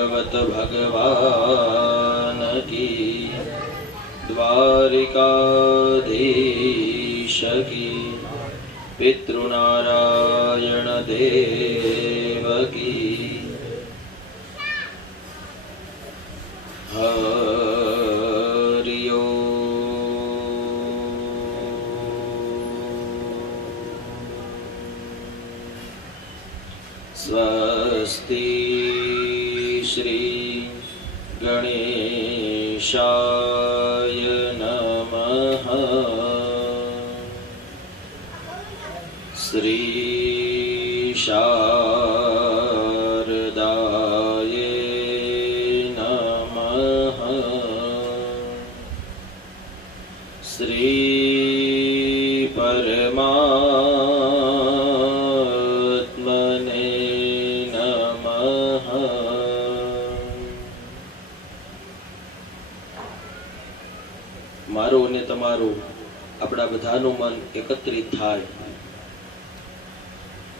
भागवत भगवान की, द्वारिकाधीश की, पितृनारायण देव की। हरि स्वस्ति श्री गणेशाय नमः। श्री शारदाय नमः। श्री परमात्मने नमः। मारो ने तमारो अपना बधानु मन एकत्रित थाय,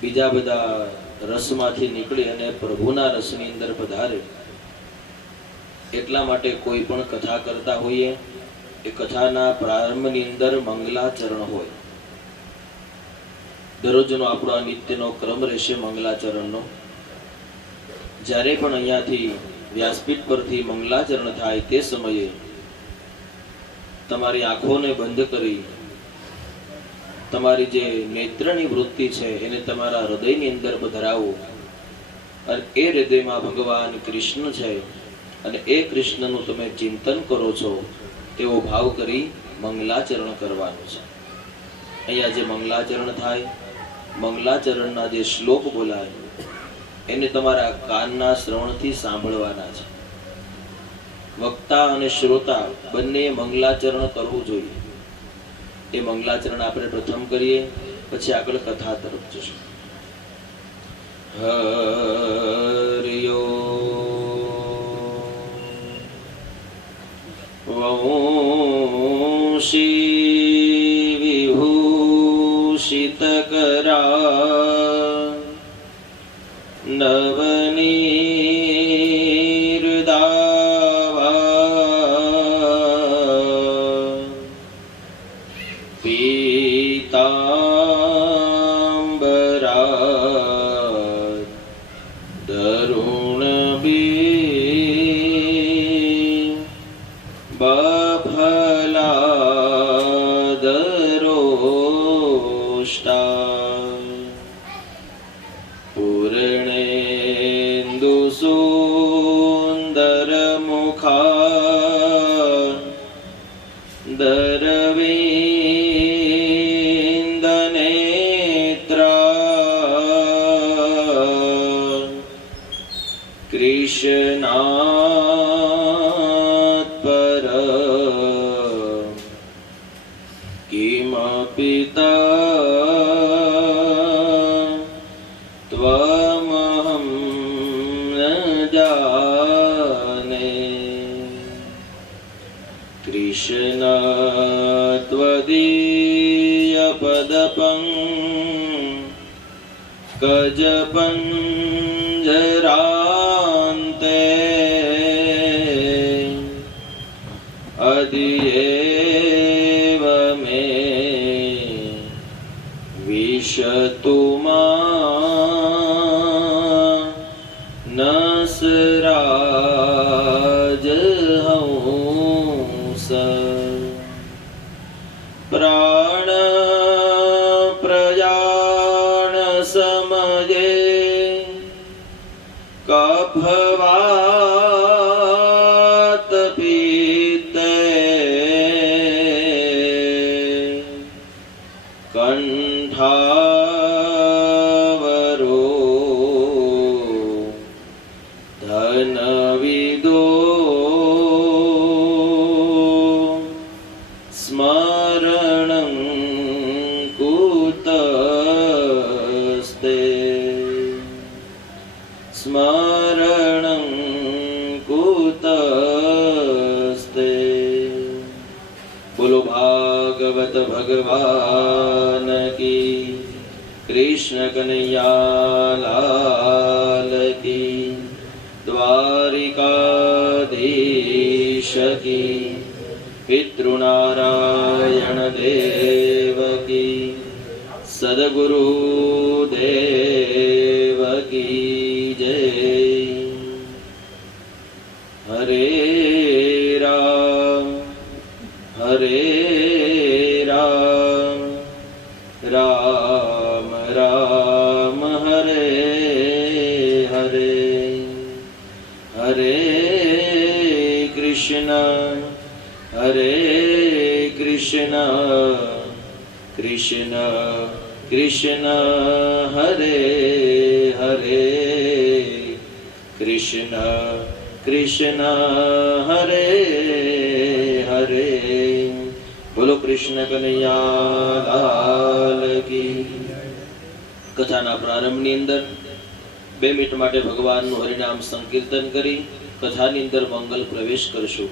बीजा बधा रसमांथी निकळी अने प्रभुना रसनी अंदर पधारे। એટલા માટે કોઈ પણ કથા કરતા હોઈએ એ કથાના પ્રારંભની અંદર મંગલાચરણ હોય। દરરોજનો આપણો આ નિત્યનો ક્રમ રહેશે મંગલાચરણનો। જ્યારે પણ અહીંયાથી વ્યાસપીઠ પરથી મંગલાચરણ થાય તે સમયે તમારી આંખોને બંધ કરી તમારી જે નેત્રની વૃત્તિ છે એને તમારા હૃદયની અંદર પધરાવો અને એ હૃદયમાં ભગવાન કૃષ્ણ છે અને એ કૃષ્ણનું તમે ચિંતન કરો છો એવો ભાવ કરી મંગલાચરણ કરવાનું છે। અહીંયા જે મંગલાચરણ થાય, મંગલાચરણના જે શ્લોક બોલાય એને તમારા કાનના શ્રવણથી સાંભળવાના છે। વક્તા અને શ્રોતા બંને મંગલાચરણ કરવું જોઈએ। એ મંગલાચરણ આપણે પ્રથમ કરીએ, પછી આગળ કથા તરફ જશું। હરિ વંશી વિભૂષિત કરા નવનીર્દાવા પીતાંબરા દરુણ બફલાદરોષ્ટા પૂર્ણેન્દુ સુંદર મુખા દરવિંદનેત્રા કૃષ્ણાત પર કિમપિ ત્વમહં ન જાને। કૃષ્ણ ત્વદીય પદપંકજ પંજરાંતે અદિયેવ મે વિશતુ નસરાજહંસ। પ્રાણ પ્રયાણ સમયે કફવાત પિત્તે કંઠાવરો ધનવિદો સ્મરણં કુતસ્તે સ્મરણં કુતસ્તે। બોલો ભાગવત ભગવાન की, कृष्ण कन्हैया लाल की। द्वारिकाधीश की, पितृनारायण देव की, सद्गुरु देव की जय। हरे राम राम राम हरे हरे, हरे कृष्ण कृष्ण कृष्ण हरे हरे, कृष्ण कृष्ण हरे हरे। बोलो कृष्ण कन्हैया लाल की। कथाना प्रारंभની અંદર 2 મિનિટ માટે ભગવાનનું હરિનામ સંકીર્તન કરી કથાની અંદર મંગલ પ્રવેશ કરશું।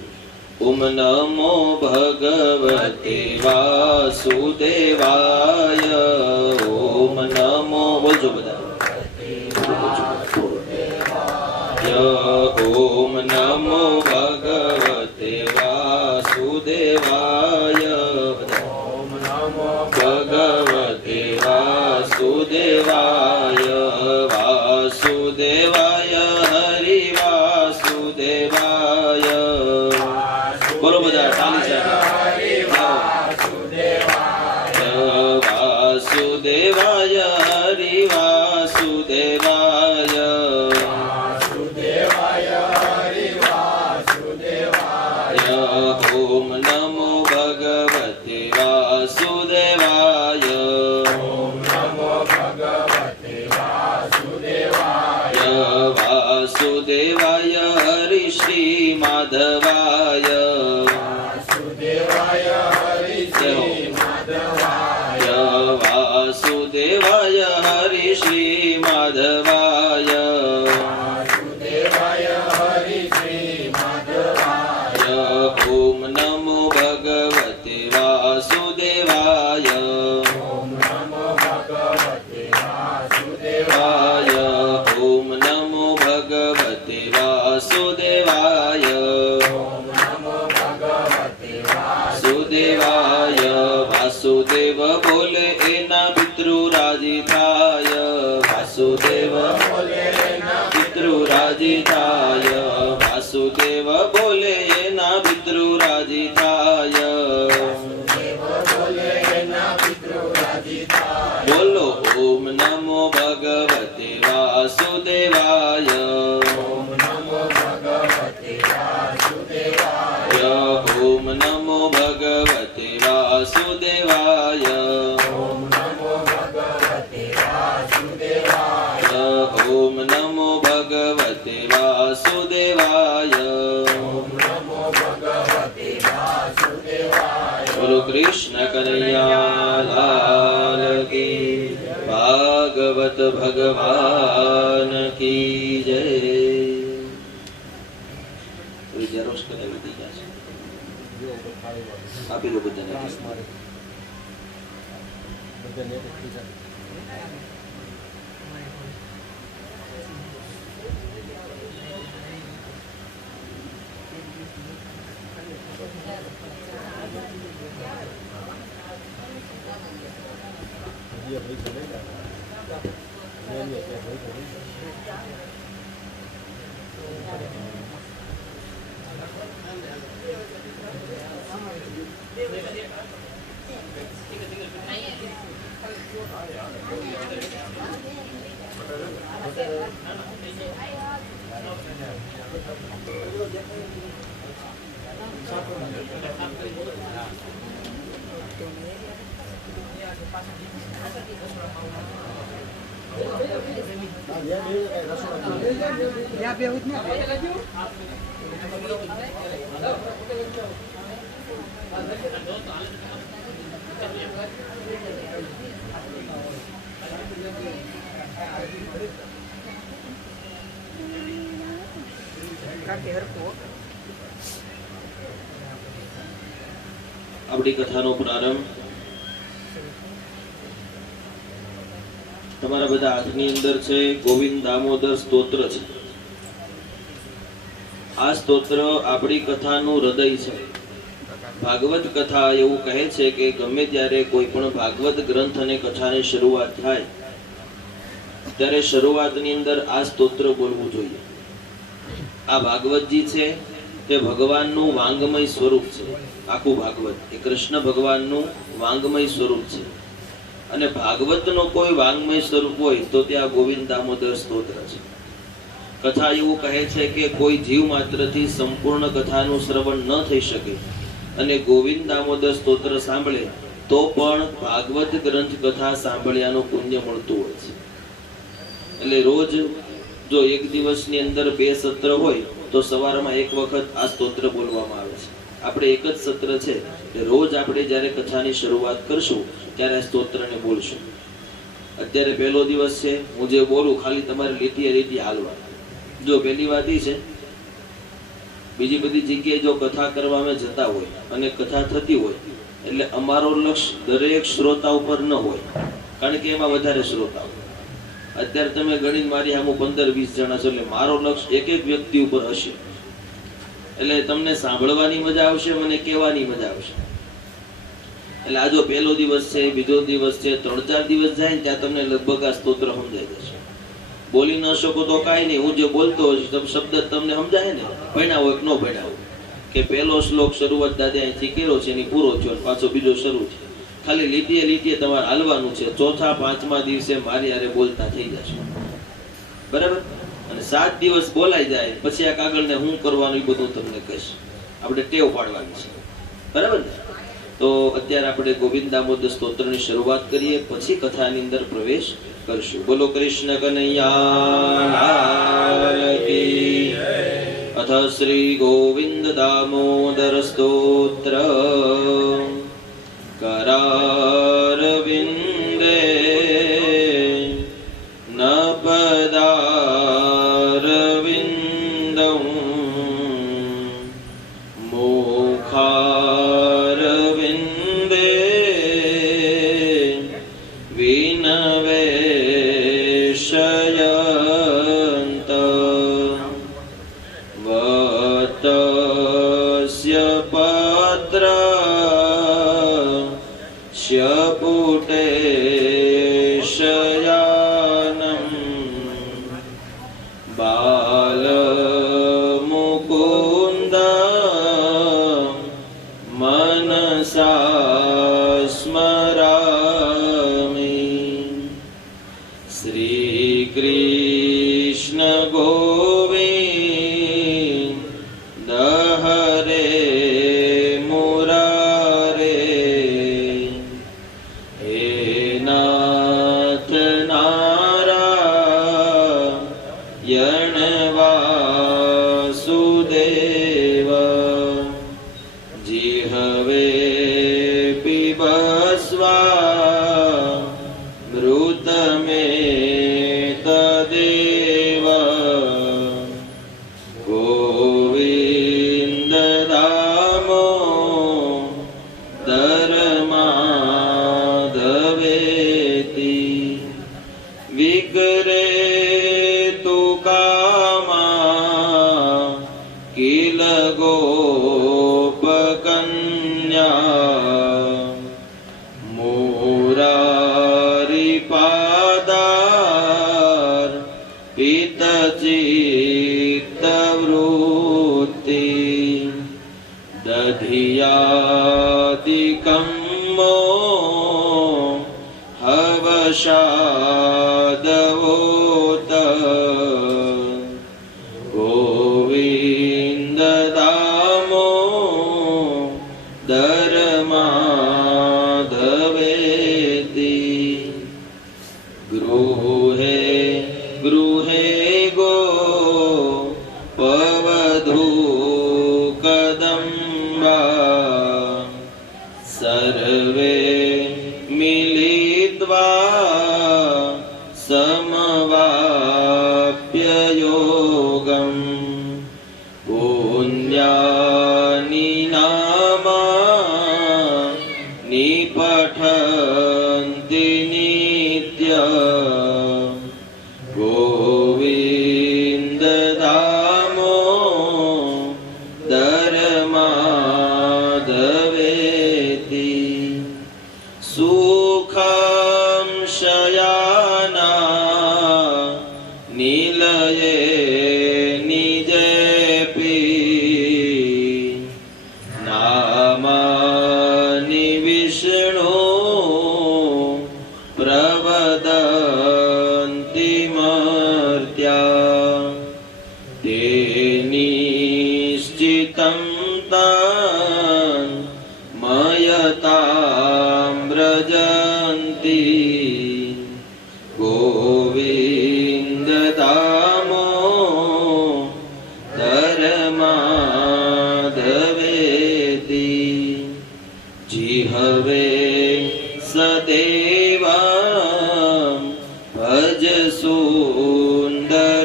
ओम नमो भगवते वासुदेवाय, ओम नमो बोलજો બધા, ओम नमो भगवते वासुदेवाय, ओम नमो भगवते वासुदेवाय, वासुदेवाय हरि वासुदेवाय। बोलो બધા તાલી સાથે, वासुदेवाय हरि वासुदेवाय, ओम नमो भगवते वासुदेवाय, ओम नमो भगवते वासुदेवाय, वासुदेवाय हरि श्री माधवाय, वासुदेवाय हरि श्री माधवाय, वासुदेवाय हरि श्री माधवाय, वासुदेवाय हरि श्री माधवाय। ओम नमो भगवते वासुदेवाय, ओम नमो भगवते वासुदेवाय, ओम नमो भगवते वासुदेवाय, ओम नमो भगवते वासुदेवाय। वासुदेव बोले एना पितृ राजी थाय, वासुदेव बोले एना पितृ राजी थाय, वासुदेव बोले एना पितृ राजी थाय, वासुदेव बोले एना पितृ राजी थाय। बोलो ओम नमो भगवते वासुदेवाय, ओम नमो भगवते वासुदेवाय, ओम नमो भगवते वासुदेवाय, ओम नमो भगवते वासुदेवाय, ओम नमो भगवते वासुदेवाय, ओम नमो भगवते वासुदेवाय। बोलो कृष्ण कन्हैया लाल की, भागवत भगवान की जय। जरोस करे बધી જશે, આપી લો બધાને। આપણી કથાનો પ્રારંભ તમારા બધા હાથની અંદર છે ગોવિંદ દામોદર સ્તોત્ર છે। આ સ્તોત્ર આપણી કથાનું હૃદય છે. ભાગવત કથા એવું કહે છે કે ગમે ત્યારે કોઈ પણ ભાગવત ગ્રંથ અને કથાની શરૂઆત થાય ત્યારે શરૂઆતની અંદર આ સ્તોત્ર બોલવું જોઈએ. આ ભાગવતજી છે તે ભગવાનનું વાંગમય સ્વરૂપ છે. આખું ભાગવત એ કૃષ્ણ ભગવાનનું વાંગમય સ્વરૂપ છે. અને ભાગવતનો કોઈ વાંગમય સ્વરૂપ હોય તો ત્યાં ગોવિંદ દામોદર સ્તોત્ર છે. કથા એવું કહે છે કે કોઈ જીવ માત્રથી સંપૂર્ણ કથાનું શ્રવણ ન થઈ શકે અને ગોવિંદ દામોદર સ્તોત્ર સાંભળે તો પણ ભાગવત ગ્રંથ કથા સાંભળ્યાનું પુણ્ય મળતું હોય છે. એટલે રોજ જો એક દિવસની અંદર 2 સત્ર હોય તો સવારમાં એક વખત આ સ્તોત્ર બોલવામાં આવે છે. આપણે એક જ સત્ર છે એટલે રોજ આપણે જ્યારે કથાની શરૂઆત કરશું ત્યારે આ સ્તોત્રને બોલશું. અત્યારે પહેલો દિવસ છે, હું જે બોલું ખાલી તમારે લીટીએ લીટી હાલવા. જો પહેલી વાત એ છે, બીજી બધી જગ્યાએ જો કથા કરવા અમે જતા હોય અને કથા થતી હોય એટલે અમારો લક્ષ્ય દરેક શ્રોતા ઉપર ન હોય, કારણ કે એમાં વધારે શ્રોતા હોય. અત્યારે તમે ગણીને મારી સામે 15-20 જણા છો એટલે મારો લક્ષ્ય એક એક વ્યક્તિ ઉપર હશે. એટલે તમને સાંભળવાની મજા આવશે, મને કહેવાની મજા આવશે. એટલે આ જો પહેલો દિવસ છે, બીજો દિવસ છે, 3-4 દિવસ જાય ને ત્યાં તમને લગભગ આ સ્તોત્ર સમજાઈ જશે. બોલી ન શકો તો કાંઈ નહીં, હું જે બોલતો હોઈશ શબ્દ તમને સમજાય ને, ભણ્યા હોય કે ન ભણ્યા હોય. કે પહેલો શ્લોક શરૂઆત દાદા અહીંથી કર્યો છે એની પૂરો થયો, પાછો બીજો શરૂ છે. ખાલી લીટીએ લીટીએ તમારે હાલવાનું છે. 4થા 5મા દિવસે મારી હારે બોલતા થઈ જશે. બરાબર? અને 7 દિવસ બોલાઈ જાય પછી આ કાગળને હું કરવાનું એ બધું તમને કહીશ. આપણે ટેવ પાડવાની છે. બરાબર ને? તો અત્યારે આપણે ગોવિંદ દામોદર સ્તોત્રની શરૂઆત કરીએ, પછી કથાની અંદર પ્રવેશ કરશું. બોલો કૃષ્ણ કનૈયા કી જય. અથ શ્રી ગોવિંદ દામોદર સ્તોત્ર करारविन्दे नपदारविन्दं मुखारविन्दे विनवेशयन्त वतस्य पत्र शपुटे शयानं बालमुकुन्द मनसा स्मरामि. श्रीकृष्ण गोविन्द हरे वासुदेव जिहवे पिबस्वा मृतमेतदेव गोविन्द दामोदर माधवेति विग्रे किल गोपकन्या मुरारिपादार पितचित्तवृत्ति दधियादिकं हवशादवोत गोविन्द दामोदर माधवेति गृहे गृहे गोपवधू कदम्बा सर्वे मिलित्वा समवाप्य योगम् पुण्यानि नामानि पठन्ति नित्यम् गोविन्द दामोदर તે નિશ્ચિતં તાન મયતાં વ્રજંતી ગોવિંદ દામોદર માધવેતી જીહવે સદેવા ભજ સુંદરાણી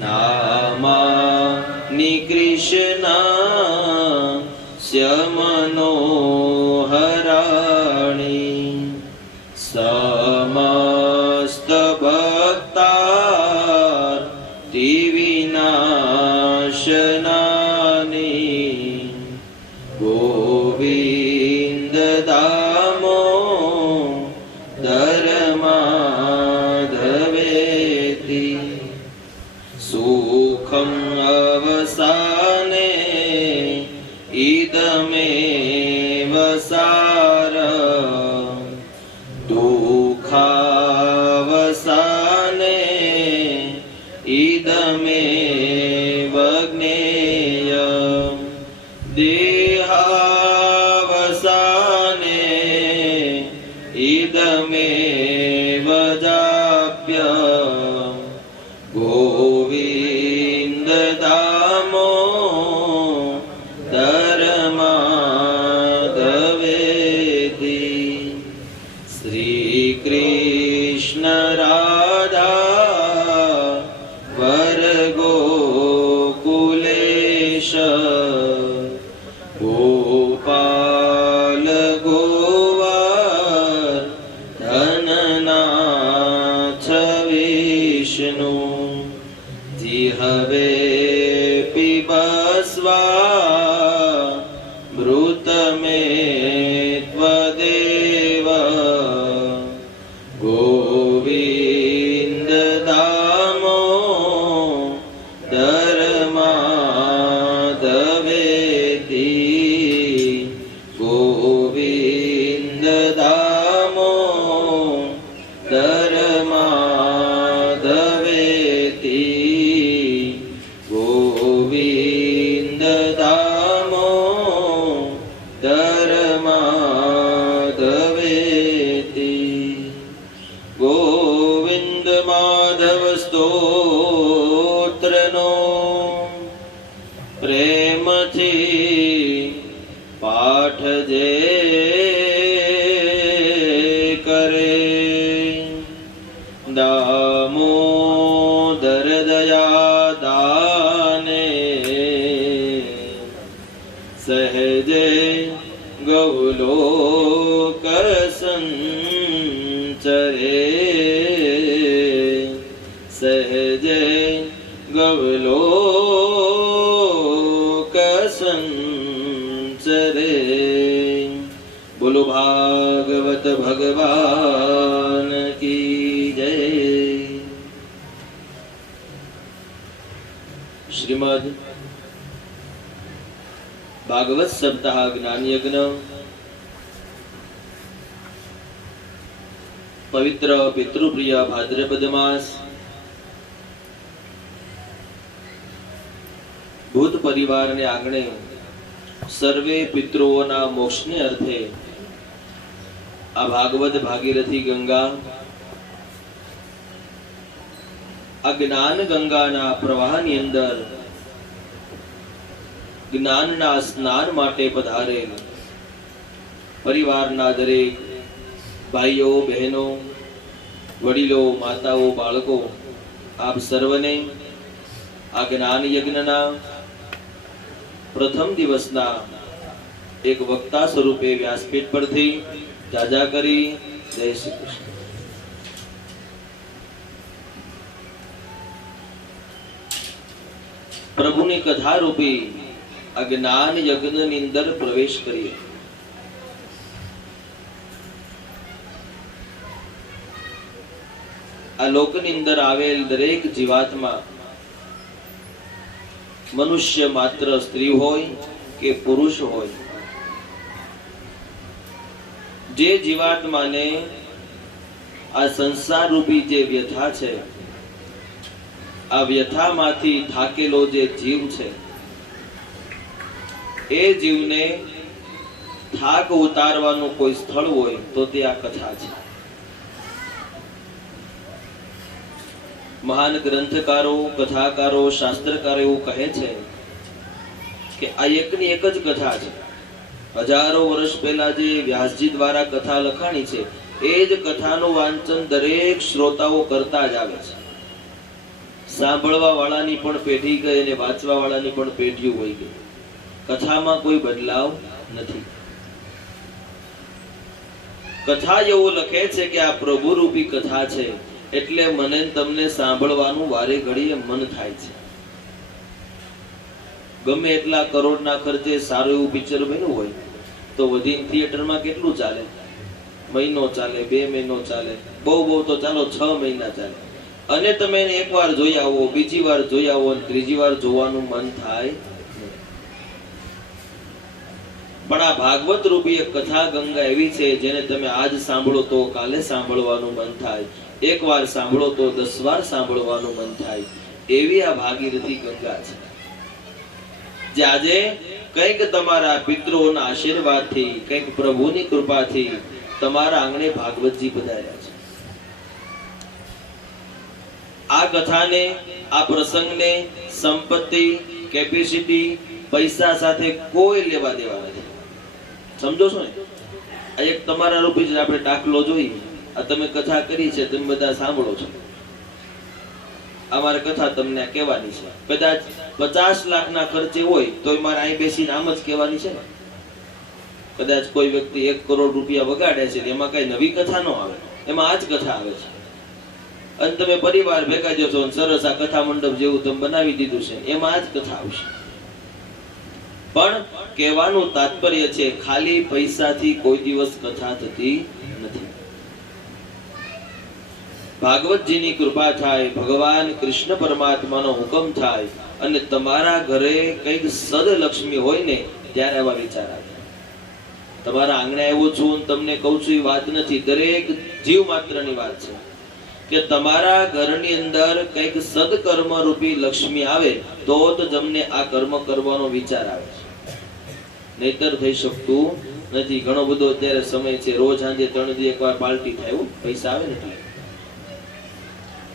નામાની કૃષ્ણા સ્યમનોહરાણી સમસ્ત ભક્તાર્તિ વિનાશનાની ગોવિંદ દામોદર માધવેતી સુખમ અવસાને ઇદમેવ સારં દુઃખાવસાને ઇદમેવ જ્ઞેયં દેહાવસાને ઇદમેવ જાપ્યં ગોવિંદ દામોદર માધવેતી શ્રી કૃષ્ણ રાધા વર ગોકુલેશ ગોપાલ ગોવર્ધનનાથ વિષ્ણુ જીહવે પિબસ્વા મૃતમે ત્વદેવ ગોવિંદ દામોદર માધવેતી ગોવિંદ દામોદર માધવેતી ગોવિંદ દામોદર માધવેતી ગોવિંદ માધવ સ્તોત્રનો પ્રેમથી પાઠ જે કરે દામોદર દયા દાને સહજે ગૌલોક સંચરે સહજે ગૌલોક સંચરે બોલો ભાગવત ભગવાન કી જય। શ્રીમદ ભાગવત સપ્તાહ જ્ઞાન યજ્ઞ પવિત્ર પિતૃપ્રિય ભાદ્રપદ માસ ભૂત પરિવારને આંગણે સર્વે પિતૃઓના મોક્ષને અર્થે આ ભાગવત ભાગીરથી ગંગા આ જ્ઞાન ગંગાના પ્રવાહની અંદર જ્ઞાનના સ્નાન માટે પધારેલ પરિવારના દરેક ભાઈઓ બહેનો વડીલો માતાઓ બાળકો આપ સર્વને આ જ્ઞાન યજ્ઞના પ્રથમ દિવસના એક વક્તા સ્વરૂપે વ્યાસપીઠ પરથી જાજા કરી જય શ્રી કૃષ્ણ। પ્રભુની કથા રૂપી આ જ્ઞાન યજ્ઞની અંદર પ્રવેશ કરીએ। આ લોકની અંદર આવેલ દરેક જીવાત્મા મનુષ્ય માત્ર સ્ત્રી હોય કે પુરુષ હોય, જે જીવાત્માને આ સંસાર રૂપી જે વ્યથા છે આ વ્યથામાંથી થાકેલો જે જીવ છે એ જીવને થાક ઉતારવાનું કોઈ સ્થળ હોય તો તે આ કથા છે. મહાન ગ્રંથકારો, કથાકારો, શાસ્ત્રકારો એવું કહે છે કે આ એકની એક જ કથા છે. હજારો વર્ષ પહેલા જે વ્યાસજી દ્વારા કથા લખાણી છે એ જ કથાનું વાંચન દરેક શ્રોતાઓ કરતા જ આવે છે. સાંભળવા વાળાની પણ પેઢી ગઈ અને વાંચવા વાળાની પણ પેઢીઓ વહી ગઈ. કથામાં કોઈ બદલાવ નથી. કથા એવું લખે છે કે આ પ્રભુ રૂપી કથા છે એટલે મને તમને સાંભળવાનું વારે ઘડીએ મન થાય છે. ગમે એટલા કરોડના ખર્ચે સારું એવું પિક્ચર બન્યું હોય તો વધીને થિયેટરમાં કેટલું ચાલે? મહિનો ચાલે, 2 મહિનો ચાલે, બહુ તો ચાલો 6 મહિના ચાલે. અને તમે એને એકવાર જોઈ આવો, બીજી વાર જોઈ આવો, ત્રીજી વાર જોવાનું મન થાય. પણ આ ભાગવત રૂપી એક કથા ગંગા એવી છે જેને તમે આજ સાંભળો તો કાલે સાંભળવાનું મન થાય, એકવાર સાંભળો તો 10 વાર સાંભળવાનું મન થાય. એવી આ ભાગીરથી ગંગા છે જે આજે કંઈક તમારા પિતૃઓના આશીર્વાદથી, કંઈક પ્રભુની કૃપાથી તમારા આંગણે ભાગવતજી પધાર્યા છે. આ કથાને, આ પ્રસંગને સંપત્તિ, કેપેસિટી, પૈસા સાથે કોઈ લેવા દેવા નથી. સમજો છો ને? આ એક તમારા રૂપી જ આપણે દાખલો જોઈએ. આ તમે કથા કરી છે, તમે બધા સાંભળો છો. અમારે કથા તમને કહેવાની છે. કદાચ 50 લાખના ખર્ચે હોય તો મારે અહીં બેસીને આમ જ કહેવાની છે ને. કદાચ કોઈ વ્યક્તિ 1 કરોડ રૂપિયા વગાડે છે એમાં કઈ નવી કથા ન આવે, એમાં આ જ કથા આવે છે. અને તમે પરિવાર ભેગા જશો સરસ આ કથા મંડપ જેવું તમે બનાવી દીધું છે, એમાં આ જ કથા આવશે. પણ કહેવાનું તાત્પર્ય છે ખાલી પૈસાથી કોઈ દિવસ કથા થતી નથી. ભાગવતજીની કૃપા થાય, ભગવાન કૃષ્ણ પરમાત્માનો હુકમ થાય અને તમારા ઘરે કંઈક સદલક્ષ્મી હોય ને ત્યારે આવા વિચાર આવે. તમારા આંગણે આવ્યો છું, તમને કહું છું એ વાત નથી, દરેક જીવ માત્રની વાત છે કે તમારા ઘરની અંદર કંઈક સદકર્મ રૂપી લક્ષ્મી આવે તો જ તમને આ કર્મ કરવાનો વિચાર આવે છે. નહીતર થઈ શકતું નથી. ઘણો બધો અત્યારે સમય છે, રોજ સાંજે 3 દી એકવાર પાર્ટી થાય, પૈસા આવે ને એટલે.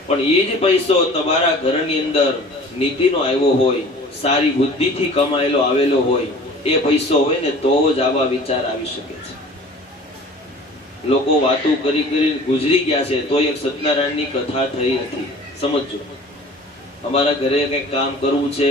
પણ એ જ પૈસો તમારા ઘરની અંદર નીતિનો આવ્યો હોય, સારી બુદ્ધિથી કમાયેલો આવેલો હોય, એ પૈસો હોય ને તો જ આવા વિચાર આવી શકે છે. લોકો વાતો કરી કરીને ગુજરી ગયા છે તો એક સત્યનારાયણની કથા થઈ નથી. સમજો, અમારા ઘરે કંઈક કામ કરવું છે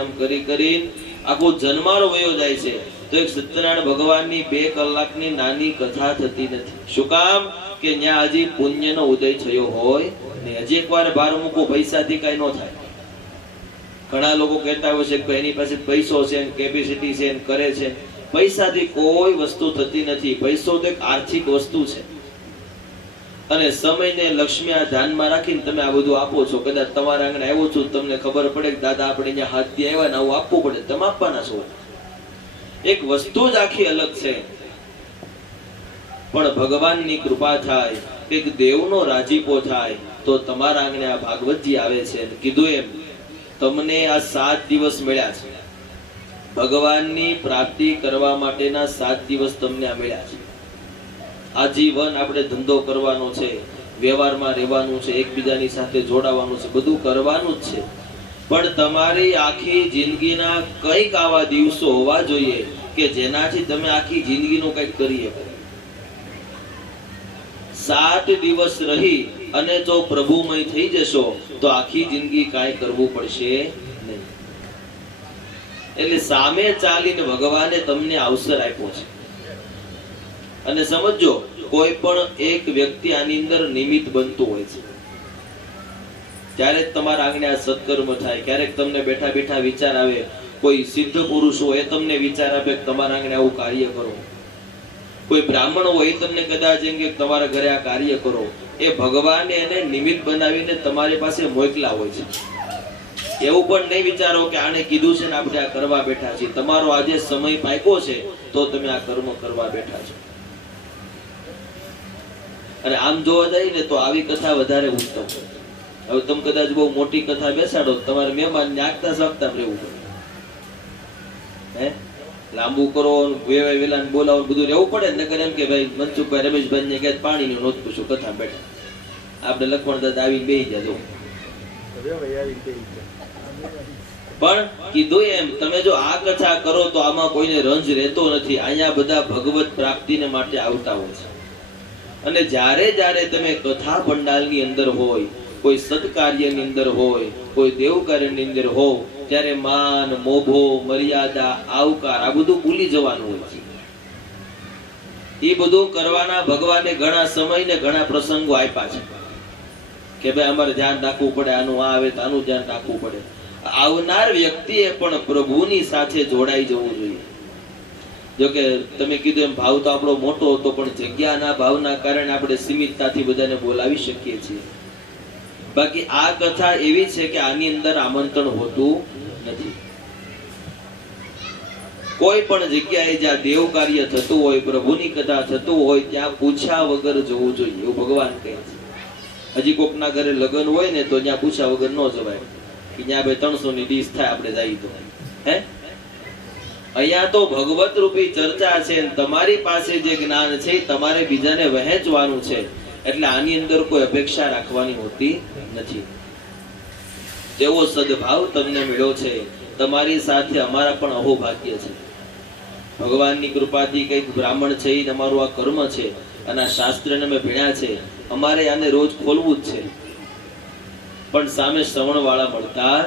એમ કરી કરીને આખો જન્મારો વયો જાય છે તો એક સત્યનારાયણ ભગવાનની 2 કલાકની નાની કથા થતી નથી. શું કામ? કે ત્યાં હજી પુણ્યનો ઉદય થયો હોય ને. હજી એકવાર ભાર મૂકો, પૈસાથી કઈ ન થાય. ઘણા લોકો કહેતા હોય છે કે એની પાસે પૈસો છે, કેપેસિટી છે, કરે છે. પૈસાથી કોઈ વસ્તુ થતી નથી. પૈસો તો એક આર્થિક વસ્તુ છે અને સમયને લક્ષ્મી આ ધ્યાનમાં રાખીને તમે આ બધું આપો છો. કદાચ તમારા આંગણે આવ્યો છું, તમને ખબર પડે કે દાદા આપણે અહીંયા હાથથી આવ્યા ને આવું આપવું પડે, તમે આપવાના છો. એક વસ્તુ જ આખી અલગ છે. પણ ભગવાનની કૃપા થાય, એક દેવનો રાજીપો થાય તો તમારા આંગણે આ ભાગવતજી આવે છે. કીધું એમ તમને આ 7 દિવસ મળ્યા છે. ભગવાનની પ્રાપ્તિ કરવા માટેના 7 દિવસ તમને આ મળ્યા છે. આજીવન આપણે ધંધો કરવાનો છે, વ્યવહારમાં રહેવાનું છે, એકબીજાની સાથે જોડાવાનું છે, બધું કરવાનું જ છે. પણ તમારી આખી જિંદગીના કંઈક આવા દિવસો હોવા જોઈએ કે જેનાથી તમે આખી જિંદગીનું કંઈક કરી શકો. 7 દિવસ રહી અને જો પ્રભુમય થઈ જશો તો આખી જિંદગી કાંઈ કરવું પડશે નહીં. એટલે સામે ચાલીને ભગવાને તમને અવસર આપ્યો છે. અને સમજો, કોઈ પણ એક વ્યક્તિ આની અંદર નિમિત્ત બનતું હોય છે. ક્યારેક તમારા આંગણે આ સત્કર્મ થાય, ક્યારેક તમને બેઠા બેઠા વિચાર આવે, કોઈ સિદ્ધ પુરુષ હોય એ તમને વિચાર આપે કે તમારા આંગણે આવું કાર્ય કરો. કોઈ બ્રાહ્મણ હોય એ તમને કદાચ એમ કે તમારા ઘરે આ કાર્ય કરો. એ ભગવાને એને નિમિત્ત બનાવીને તમારી પાસે મોકલા હોય છે. એવું પણ નહીં વિચારો કે આને કીધું છે ને આપણે આ કરવા બેઠા છીએ. તમારો આજે સમય પાક્યો છે તો તમે આ કર્મ કરવા બેઠા છો. અને આમ જોવા જઈએ ને તો આવી કથા વધારે ઉત્તમ. હવે તમે કદાચ બહુ મોટી કથા બેસાડો, તમારે મહેમાન ને આગતા સાગતા રહેવું પડે, હે લાંબુ કરો, વેલા બોલાવો, બધું રહેવું પડે ને. એમ કે ભાઈ મનસુખભાઈ રમેશભાઈ ને ક્યાંક પાણી નું નોંધ પૂછું, કથા બેઠા આપણે લખમણ દાદા આવીને બેસી જાય. પણ કીધું એમ, તમે જો આ કથા કરો તો આમાં કોઈને રંજ રહેતો નથી. અહીંયા બધા ભગવત પ્રાપ્તિને માટે આવતા હોય છે. અને જ્યારે જ્યારે તમે કથા પંડાલની અંદર હોય, કોઈ સત્કાર્યની અંદર હોય, કોઈ દેવકાર્યની અંદર હો, ત્યારે માન, મોભો, મર્યાદા, આવકાર આ બધું ભૂલી જવાનું હોય છે. એ બધું કરવાના ભગવાને ઘણા સમય ને ઘણા પ્રસંગો આપ્યા છે કે ભાઈ અમારે ધ્યાન રાખવું પડે, આનું આ આવે તો આનું ધ્યાન રાખવું પડે. આવનાર વ્યક્તિએ પણ પ્રભુની સાથે જોડાઈ જવું જોઈએ. જો કે તમે કીધું એમ ભાવ તો આપણો મોટો હતો, પણ જગ્યાના ભાવના કારણે આપણે સીમિતતાથી બધાને બોલાવી શકીએ છીએ. બાકી આ કથા એવી છે કે આની અંદર આમંત્રણ હોતું નથી. કોઈ પણ જગ્યાએ જ્યાં દેવ કાર્ય થતું હોય, પ્રભુની કથા થતું હોય, ત્યાં પૂછ્યા વગર જવું જોઈએ, એવું ભગવાન કહે છે. હજી કોકના ઘરે લગ્ન હોય ને તો ત્યાં પૂછ્યા વગર ન જવાય કે ત્યાં ભાઈ 300 ની ડીશ થાય, આપણે જઈએ તો હે. અહીંયા તો ભગવત રૂપી ચર્ચા છે. તમારી પાસે જે જ્ઞાન છે તમારે બીજાને વહેંચવાનું છે. એટલે આની અંદર કોઈ અપેક્ષા રાખવાની હોતી નથી. જેવો સદભાવ તમને મળ્યો છે, તમારી સાથે અમારા પણ અહોભાગ્ય છે. ભગવાનની કૃપાથી કઈક બ્રાહ્મણ છે, એ અમારું આ કર્મ છે, અને આ શાસ્ત્રને અમે ભણ્યા છે. અમારે આને રોજ ખોલવું જ છે, પણ સામે શ્રવણ વાળા મળતા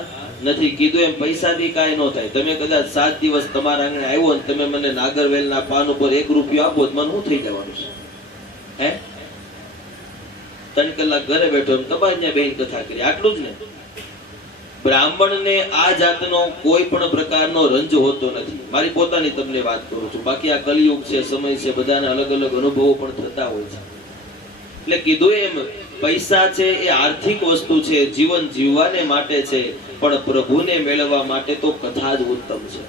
નથી. કીધું એમ પૈસાથી કાંઈ ન થાય. તમે કદાચ 7 દિવસ તમારા આંગણે આવ્યો ને તમે મને નાગરવેલના પાન ઉપર 1 રૂપિયો આપો, મને શું થઈ જવાનું છે? હે 3 કલાક ઘરે બેઠો એમ તમારે ત્યાં બેન કથા કરી, આટલું જ ને. બ્રાહ્મણને આ જાતનો કોઈ પણ પ્રકારનો રંજ હોતો નથી. મારી પોતાની તમને વાત કરું છું. બાકી આ કલિયુગ છે, સમય છે, બધાને અલગ અલગ અનુભવો પણ થતા હોય છે. એટલે કીધું એમ પૈસા છે એ આર્થિક વસ્તુ છે, જીવન જીવવાને માટે છે, પણ પ્રભુને મેળવવા માટે તો કથા જ ઉત્તમ છે.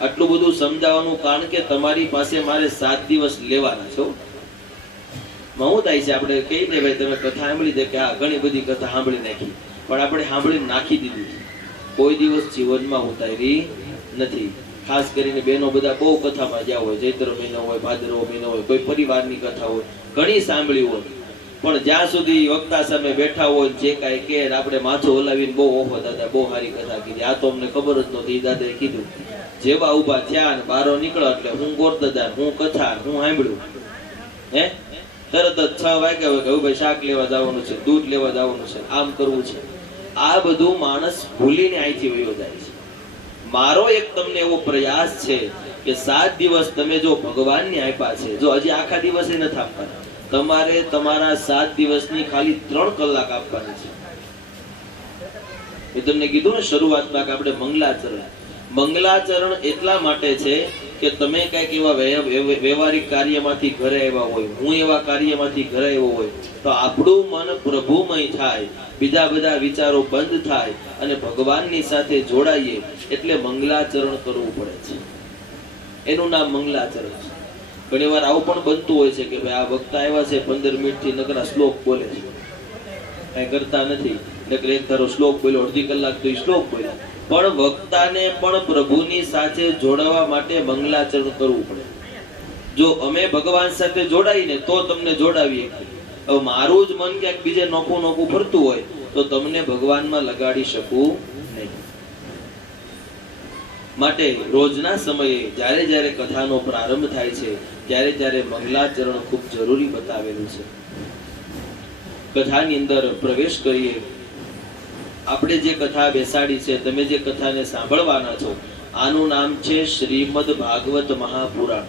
આટલું બધું સમજાવવાનું કારણ કે તમારી પાસે મારે 7 દિવસ લેવાના છો. શું થાય છે, આપણે કહી દે ભાઈ તમે કથા સાંભળી દે કે હા ઘણી બધી કથા સાંભળી નાખી, પણ આપણે સાંભળી નાખી દીધી, કોઈ દિવસ જીવનમાં ઉતારી નથી. ખાસ કરીને બહેનો બધા બહુ કથામાં જ્યાં હોય, ચૈત્ર મહિનો હોય, ભાદરવો મહિનો હોય, કોઈ પરિવારની કથા હોય, ઘણી સાંભળી હોય, પણ જ્યાં સુધી વક્તા સામે બેઠા હોય જે કાંઈ કે આપણે માથું હલાવીને બહુ ઓહો દાદા બહુ સારી કથા કીધી, આ તો અમને ખબર જ નહોતી, દાદાએ કીધું. જેવા ઉભા થયા ને બારો નીકળો એટલે હું ગોર દાદા, હું કથા, હું સાંભળ્યું, હે તરત જ 6 વાગ્યા હોય કે ભાઈ શાક લેવા જવાનું છે, દૂધ લેવા જવાનું છે, આમ કરવું છે. આ બધું માણસ ભૂલીને અહીંથી વયો જાય છે. મારો એક તમને એવો પ્રયાસ છે કે 7 દિવસ તમે જો ભગવાનને આપ્યા છે, જો હજી આખા દિવસે નથી આપવાના, તમારે તમારા 7 દિવસની ખાલી 3 કલાક આપવાની છે. એ તમને કીધું ને શરૂઆતમાં કે આપણે મંગલાચરણ એટલા માટે છે કે તમે કઈક એવા વ્યવહારિક કાર્યમાંથી ઘરે આવ્યા હોય, હું એવા કાર્યમાંથી ઘરે આવ્યો હોય, તો આપણું મન પ્રભુમય થાય, બીજા બધા વિચારો બંધ થાય અને ભગવાનની સાથે જોડાઈએ. એટલે મંગલાચરણ કરવું પડે છે. એનું નામ મંગલાચરણ છે. ઘણી વાર આવું પણ બનતું હોય છે કે ભાઈ આ વક્તા આવ્યા છે 15 મિનિટથી નકરા શ્લોક બોલે છે, કઈ કરતા નથી, નકર એક ધારો શ્લોક બોલ્યો, અડધી કલાક તો શ્લોક બોલ્યા. પણ વક્તાને પણ પ્રભુની સાથે જોડાવા માટે મંગલાચરણ કરવું પડે. જો અમે ભગવાન સાથે જોડાઈને તો તમને જોડાવીએ. હવે મારું જ મન ક્યાંક બીજે નોખું ફરતું હોય તો તમને ભગવાનમાં લગાડી શકું નહીં. માટે રોજના સમયે જ્યારે જ્યારે કથાનો પ્રારંભ થાય છે ત્યારે ત્યારે મંગલાચરણ ખૂબ જરૂરી બતાવેલું છે. કથાની અંદર પ્રવેશ કરીએ. આપણે જે કથા બેસાડી છે, તમે જે કથાને સાંભળવાના છો, આનું નામ છે શ્રીમદ ભાગવત મહાપુરાણ.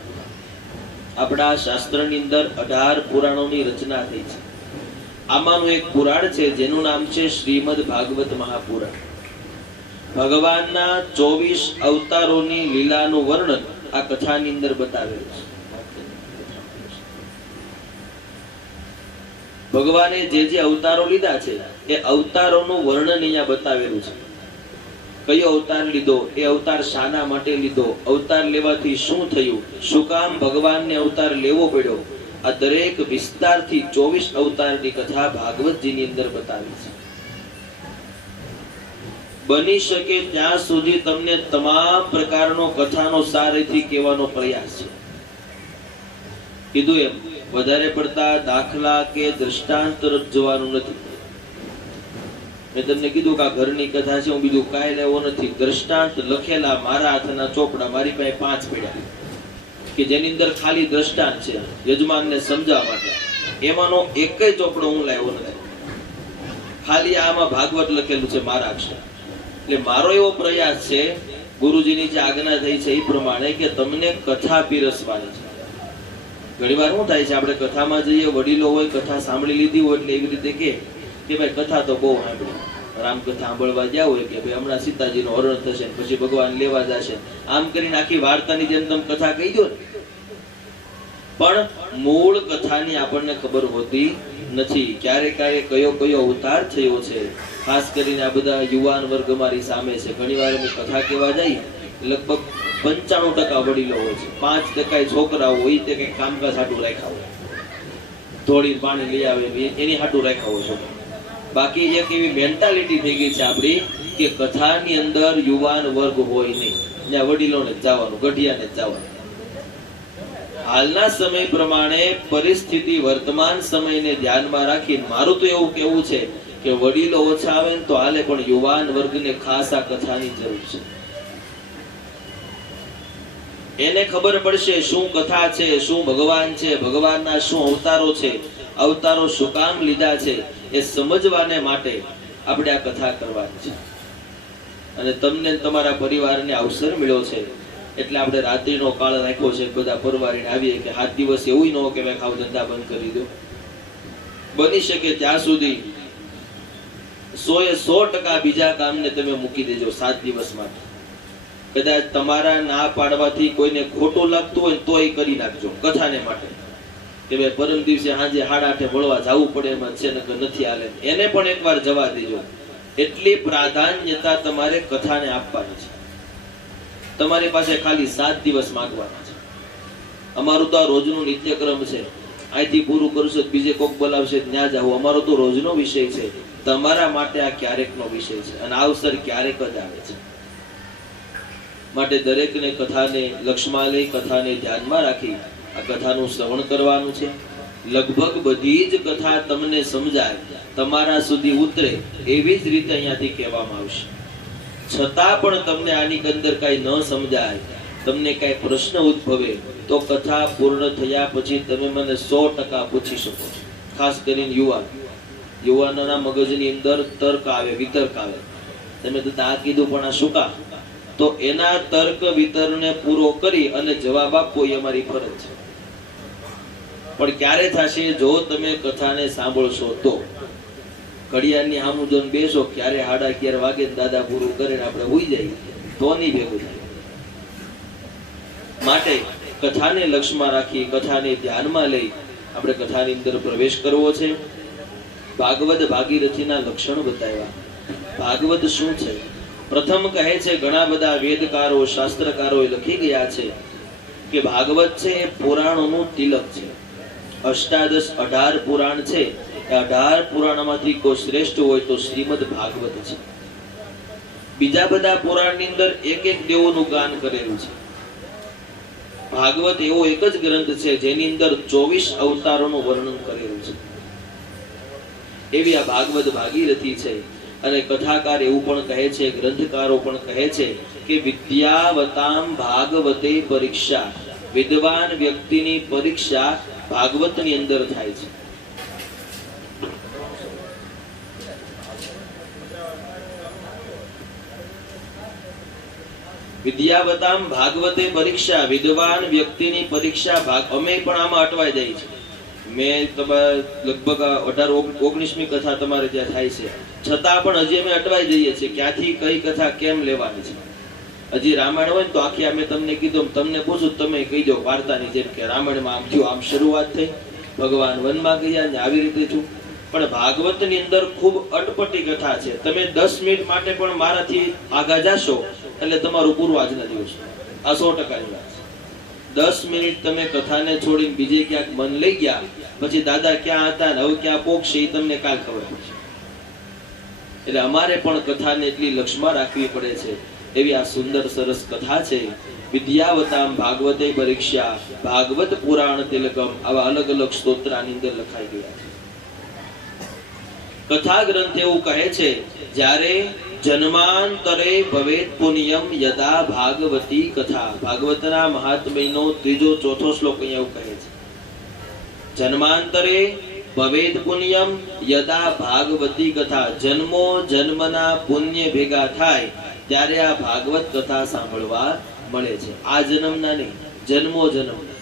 આપણા શાસ્ત્રની અંદર 18 પુરાણોની રચના થઈ છે. આમાંનું એક પુરાણ છે જેનું નામ છે શ્રીમદ ભાગવત મહાપુરાણ. ભગવાનના 24 અવતારોની લીલાનું વર્ણન આ કથાની અંદર બતાવેલું છે. ભગવાને જે અવતારો લીધા છે એ અવતારોનું વર્ણન અહીંયા બતાવેલું છે. કયો અવતાર લીધો, એ અવતાર શાના માટે લીધો, અવતાર લેવાથી શું થયું, શું કામ ભગવાનને અવતાર લેવો પડ્યો, આ દરેક વિસ્તારથી 24 અવતારની કથા ભાગવતજીની અંદર બતાવી છે. બની શકે ત્યાં સુધી તમને તમામ પ્રકારનો કથાનો સાર અહીંથી કહેવાનો પ્રયાસ છે. કીધું એમ વધારે પડતા દાખલા કે દ્રષ્ટાંત તરફ જવાનું નથી. મેં તમને કીધું કે આ ઘરની કથા છે, હું બીજું કાંઈ લેવો નથી. દ્રષ્ટાંત લખેલા મારા હાથના ચોપડા મારી પાસે 5 પડ્યા કે જેની અંદર ખાલી દ્રષ્ટાંત છે યજમાનને સમજાવવા માટે. એમાંનો એકય ચોપડો હું લાવ્યો નથી. ખાલી આમાં ભાગવત લખેલું છે મારા અક્ષર. એટલે મારો એવો પ્રયાસ છે, ગુરુજીની જે આજ્ઞા થઈ છે એ પ્રમાણે, કે તમને કથા પીરસવાની છે. ઘણીવાર શું થાય છે, આપણે કથામાં જઈએ, વડીલો હોય, કથા સાંભળી લીધી હોય એટલે એવી રીતે કે ભાઈ કથા તો બહુ સાંભળી, રામકથા સાંભળવા ગયા હોય કે ભાઈ હમણાં સીતાજીનું હરણ થશે પછી ભગવાન લેવા જશે, આમ કરીને આખી વાર્તાની જેમ તમે કથા કહી દો ને. પણ મૂળ કથાની આપણને ખબર હોતી નથી. ક્યારે કયો અવતાર થયો છે. ખાસ કરીને આ બધા યુવાન વર્ગ અમારી સામે છે. ઘણીવાર અમે કથા કહેવા જઈએ, લગભગ 95% વડીલો હોય છે, 5% છોકરાઓ હોય તે કઈ કામકાજ હાટું રાખ્યા હોય, ધોળી પાણી લઈ આવે એની હાટું રાખ્યા હોય છોકરા. બાકી એક એવી મેન્ટાલિટી થઈ ગઈ છે આપણી કે કથાની અંદર યુવાન વર્ગ હોય નહીં, ત્યાં વડીલોને જ જવાનું, ગઢિયાને જ જવાનું. હાલના સમય પ્રમાણે પરિસ્થિતિ, વર્તમાન સમયને ધ્યાનમાં રાખીને મારું તો એવું કેવું છે કે વડીલો ઓછા આવે ને તો હાલે, પણ યુવાન વર્ગને ખાસ આ કથાની જરૂર છે. એને ખબર પડશે શું કથા છે, શું ભગવાન છે, ભગવાનના શું અવતારો છે, અવતારો શું કામ લીધા છે, એ સમજવાને માટે આપણે આ કથા કરવાની છે. અને તમને તમારા પરિવારને અવસર મળ્યો છે એટલે આપણે રાત્રિનો કાળ રાખ્યો છે. બધા પરવારીને આવીએ કે 7 દિવસ એવું ન હોય કે મેં ખાવ ધંધા બંધ કરી દો. બની શકે ત્યાં સુધી 100% બીજા કામને તમે મૂકી દેજો 7 દિવસ માટે. કદાચ તમારા ના પાડવાથી કોઈને ખોટું લાગતું હોય તો એ કરી નાખજો કથાને માટે, કે ભાઈ પરમ દિવસે સાંજે 8:30 મળવા જવું પડે એમાં છે, નકર નથી હાલે. એને પણ એકવાર જવા દેજો. એટલી પ્રાધાન્યતા તમારે કથાને આપવાની છે. તમારી પાસે ખાલી 7 દિવસ માંગવાના છે. અમારું તો આ રોજનું નિત્યક્રમ છે. અહીંથી પૂરું કરશે બીજે કોક બોલાવશે ત્યાં જાવ. અમારો તો રોજનો વિષય છે. તમારા માટે આ ક્યારેકનો વિષય છે અને આ અવસર ક્યારેક જ આવે છે. માટે દરેકને કથાને લક્ષ્યમાં લઈ, કથાને ધ્યાનમાં રાખી આ કથાનું શ્રવણ કરવાનું છે. લગભગ બધી જ કથા તમને સમજાય, તમારા સુધી ઉતરે એવી જ રીતે અહીંયાથી કહેવામાં આવશે. છતાં પણ તમને આની અંદર કઈ ન સમજાય, તમને કઈ પ્રશ્ન ઉદ્ભવે તો કથા પૂર્ણ થયા પછી તમે મને 100% પૂછી શકો છો. ખાસ કરીને યુવાનોના મગજની અંદર તર્ક આવે, વિતર્ક આવે. તમે તો આ કીધું પણ આ શું કામ? તો એના તર્ક વિતરને પૂરો કરી અને જવાબ આપવો એ અમારી ફરજ છે. પણ ક્યારે થશે? જો તમે કથાને સાંભળશો તો. ઘડિયાળની સામું જોઈને બેસો, ક્યારે 11:30 વાગે દાદા પૂરું કરે ને આપણે હોઈ જઈએ તો નહીં ભેગું થાય. માટે કથાને લક્ષ્યમાં રાખી, કથાને ધ્યાનમાં લઈ આપણે કથાની અંદર પ્રવેશ કરવો છે. ભાગવત ભાગીરથીના લક્ષણો બતાવ્યા. ભાગવત શું છે? પ્રથમ કહે છે, ઘણા બધા વેદકારો, શાસ્ત્રકારોએ લખી ગયા છે કે ભાગવત છે એ પુરાણોનું તિલક છે. 18 પુરાણ છે. 18 પુરાણમાંથી કોઈ શ્રેષ્ઠ હોય તો શ્રીમદ ભાગવત છે. બીજા બધા પુરાણની અંદર એક દેવોનું ગાન કરેલું છે. ભાગવત એવો એક જ ગ્રંથ છે જેની અંદર 24 અવતારોનું વર્ણન કરેલું છે. એવી આ ભાગવત ભાગીરથી છે. અને કથાકાર એવું પણ કહે છે, ગ્રંથકારો પણ કહે છે કે વિદ્યાવતામ ભાગવતે પરીક્ષા, વિદ્વાન વ્યક્તિની પરીક્ષા ભાગવતની અંદર થાય છે. વિદ્યાવતામ ભાગવતે પરીક્ષા, વિદ્વાન વ્યક્તિની પરીક્ષા. અમે પણ આમાં અટવાઈ જાય છે. મેં લગભગ 18-19મી કથા તમારે ત્યાં થાય છે, છતાં પણ હજી અમે અટવાઈ જઈએ છીએ ક્યાંથી કઈ કથા કેમ લેવાની છે. હજી રામાયણ હોય ને તો આખી અમે તમને કીધું, તમને પૂછું તમે કહી દો વાર્તાની જેમ કે રામાયણમાં આમ થયું, આમ શરૂઆત થઈ, ભગવાન વનમાં ગયા ને આવી રીતે થયું. પણ ભાગવતની અંદર ખૂબ અટપટી કથા છે. તમે 10 મિનિટ માટે પણ મારાથી આગા જાશો એટલે તમારું પૂરું આજના દિવસ. આ 100%ની વાત છે. 10 મિનિટ તમે કથાને છોડીને બીજે ક્યાંક મન લઈ ગયા, પછી દાદા ક્યાં હતા ને હવે ક્યાં પોકશે એ તમને કાલ ખબર પડશે. એટલે અમારે પણ કથાને એટલી લક્ષમાં રાખવી પડે છે. એવી આ સુંદર સરસ કથા છે. વિદ્યાવતામ ભાગવતે પરીક્ષા ભાગવત પુરાણ તિલકમ, આવા અલગ અલગ સ્તોત્ર આની અંદર લખાઈ ગયા છે. કથા ગ્રંથ એવું કહે છે, જ્યારે જન્માંતરે ભવેત પુણ્યમ યદા ભાગવતી કથા. ભાગવતના મહાત્મ્યનો ત્રીજો ચોથો શ્લોક અહીંયા એવું કહે છે, જન્માંતરે ભવેત પુણ્યમ યદા ભાગવતી કથા. જન્મો જન્મના પુણ્ય ભેગા થાય ત્યારે આ ભાગવત કથા સાંભળવા મળે છે. આ જન્મના નહીં, જન્મો જન્મના.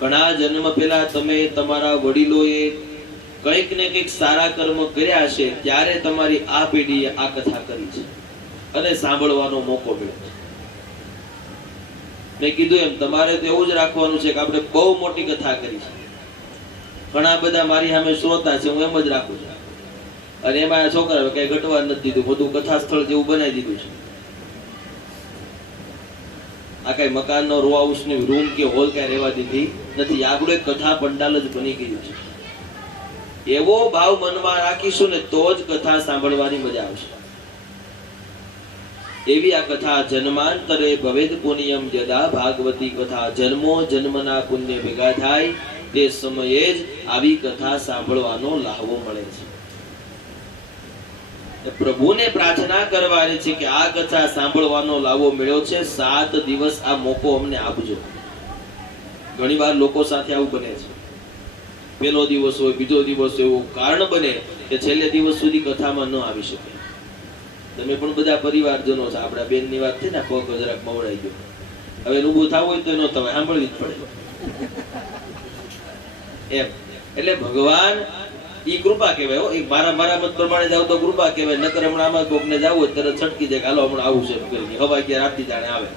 ઘણા જન્મ પહેલા તમે તમારા વડીલોએ કંઈક ને કંઈક સારા કર્મ કર્યા છે, ત્યારે તમારી આ પેઢીએ આ કથા કરી છે અને સાંભળવાનો મોકો મળ્યો છે. મેં કીધું એમ તમારે તો એવું જ રાખવાનું છે કે આપણે બહુ મોટી કથા કરી છે. ઘણા બધા મારી સામે શ્રોતા છે, હું એમ જ રાખું છું. અને એમાં આ છોકરા કઈ ઘટવા નથી દીધું, બધું કથા સ્થળ જેવું બનાવી દીધું છે. આ કઈ મકાનનો રો હાઉસ ની રૂમ કે હોલ કઈ રહેવા દીધી નથી. આપણું એક કથા પંડાલ જ બની ગયું છે. એવો ભાવ મનમાં રાખીશું ને તો જ કથા સાંભળવાની મજા આવશે. એવી આ કથા જન્માંતરે ભવેદ પુણ્યમ યદા ભાગવતી કથા. જન્મો જન્મના પુણ્ય ભેગા થાય તે સમયે જ આવી કથા સાંભળવાનો લાહવો મળે છે. પ્રભુને પ્રાર્થના કરવાની છે કે આ કથા સાંભળવાનો લાહવો મળ્યો છે, 7 દિવસ આ મોકો અમને આપજો. ઘણીવાર લોકો સાથે આવું બને છે, પહેલો દિવસ હોય, બીજો દિવસ એવું કારણ બને કે છેલ્લે દિવસ સુધી કથામાં ન આવી શકે. તમે પણ બધા પરિવારજનો છો. આપણા બેન ની વાત થઈ ને, પગ જરાક મવડાઈ ગયો, હવે ઊભું થવું હોય તો ન થવાય, સાંભળવી જ પડે એમ. એટલે ભગવાન ઈ કૃપા કહેવાય. એક મારા મત પ્રમાણે જાવ તો કૃપા કહેવાય. નકર હમણાં આમાં કોકને જાવ હોય તરત છટકી જાય, હાલો હમણાં આવું છે કરીને હવા ક્યાં રાતી જાણે આવે.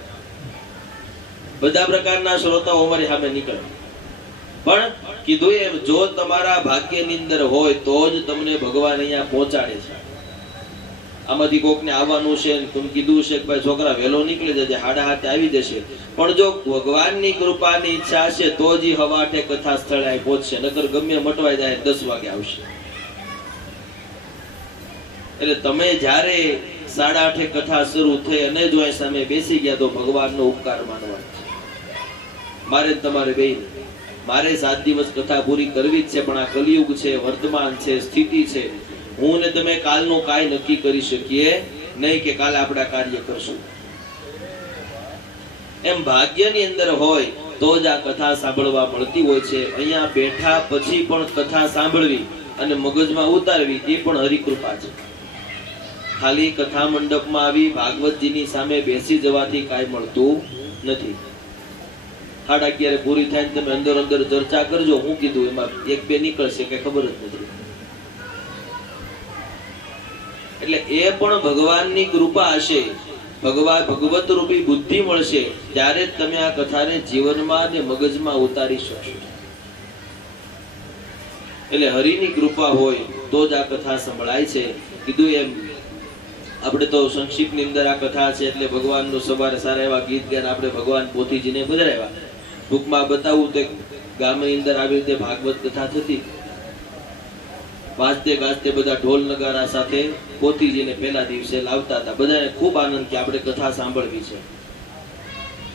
બધા પ્રકારના શ્રોતાઓ અમારી સામે નીકળે. પણ કીધું એમ, જો તમારા ભાગ્યની અંદર હોય તો જ તમને ભગવાન અહીંયા પહોંચાડે છે. આમાંથી કોકને આવવાનું છે, તમે કીધું છે કે ભાઈ છોકરા વહેલો નીકળી જશે, 7:30 આવી જશે, પણ જો ભગવાનની કૃપાની ઈચ્છા હશે તો જ હવા 8 કથા સ્થળે પહોંચશે. નકર ગમે મટવાઈ જાય 10 વાગે આવશે. એટલે તમે જ્યારે 8:30 કથા શરૂ થઈ અને જો એ સામે બેસી ગયા તો ભગવાનનો ઉપકાર માનવાનો છે. મારે તમારે બે મારે 7 દિવસ કથા પૂરી કરવી જ છે, પણ આ કલિયુગ છે, વર્તમાન છે, સ્થિતિ છે. હું ને તમે કાલનું કાંઈ નક્કી કરી શકીએ નહીં કે કાલે આપણે કાર્ય કરશું. એમ ભાગ્યની અંદર હોય તો જ આ કથા સાંભળવા મળતી હોય છે. અહીંયા બેઠા પછી પણ કથા સાંભળવી અને મગજમાં ઉતારવી એ પણ હરિકૃપા છે. ખાલી કથા મંડપમાં આવી ભાગવતજીની સામે બેસી જવાથી કાંઈ મળતું નથી. 11:30 પૂરી થાય તમે અંદર અંદર ચર્ચા કરજો, હું કીધું એમાં 1-2 નીકળશે કઈ ખબર જ નથી. એટલે એ પણ ભગવાનની કૃપા હશે, ભગવત રૂપી બુદ્ધિ મળશે, ત્યારે તમે આ કથાને જીવનમાં ને મગજમાં ઉતારી શકશો. એટલે હરિની કૃપા હોય તો જ આ કથા સંભળાય છે. કીધું એમ આપણે તો સંક્ષિપ્તની અંદર આ કથા છે એટલે ભગવાનનું સવારે સારા એવા ગીત ગાન આપણે ભગવાન પોથીજીને બજાવ્યા. ટૂંકમાં બતાવું તો ગામની અંદર આવી રીતે ભાગવત કથા થતી. વાજતે ગાજતે બધા ઢોલ નગારા સાથે પોથીજીને પહેલા દિવસે લાવતા હતા. બધાને ખૂબ આનંદ કે આપણે કથા સાંભળવી છે.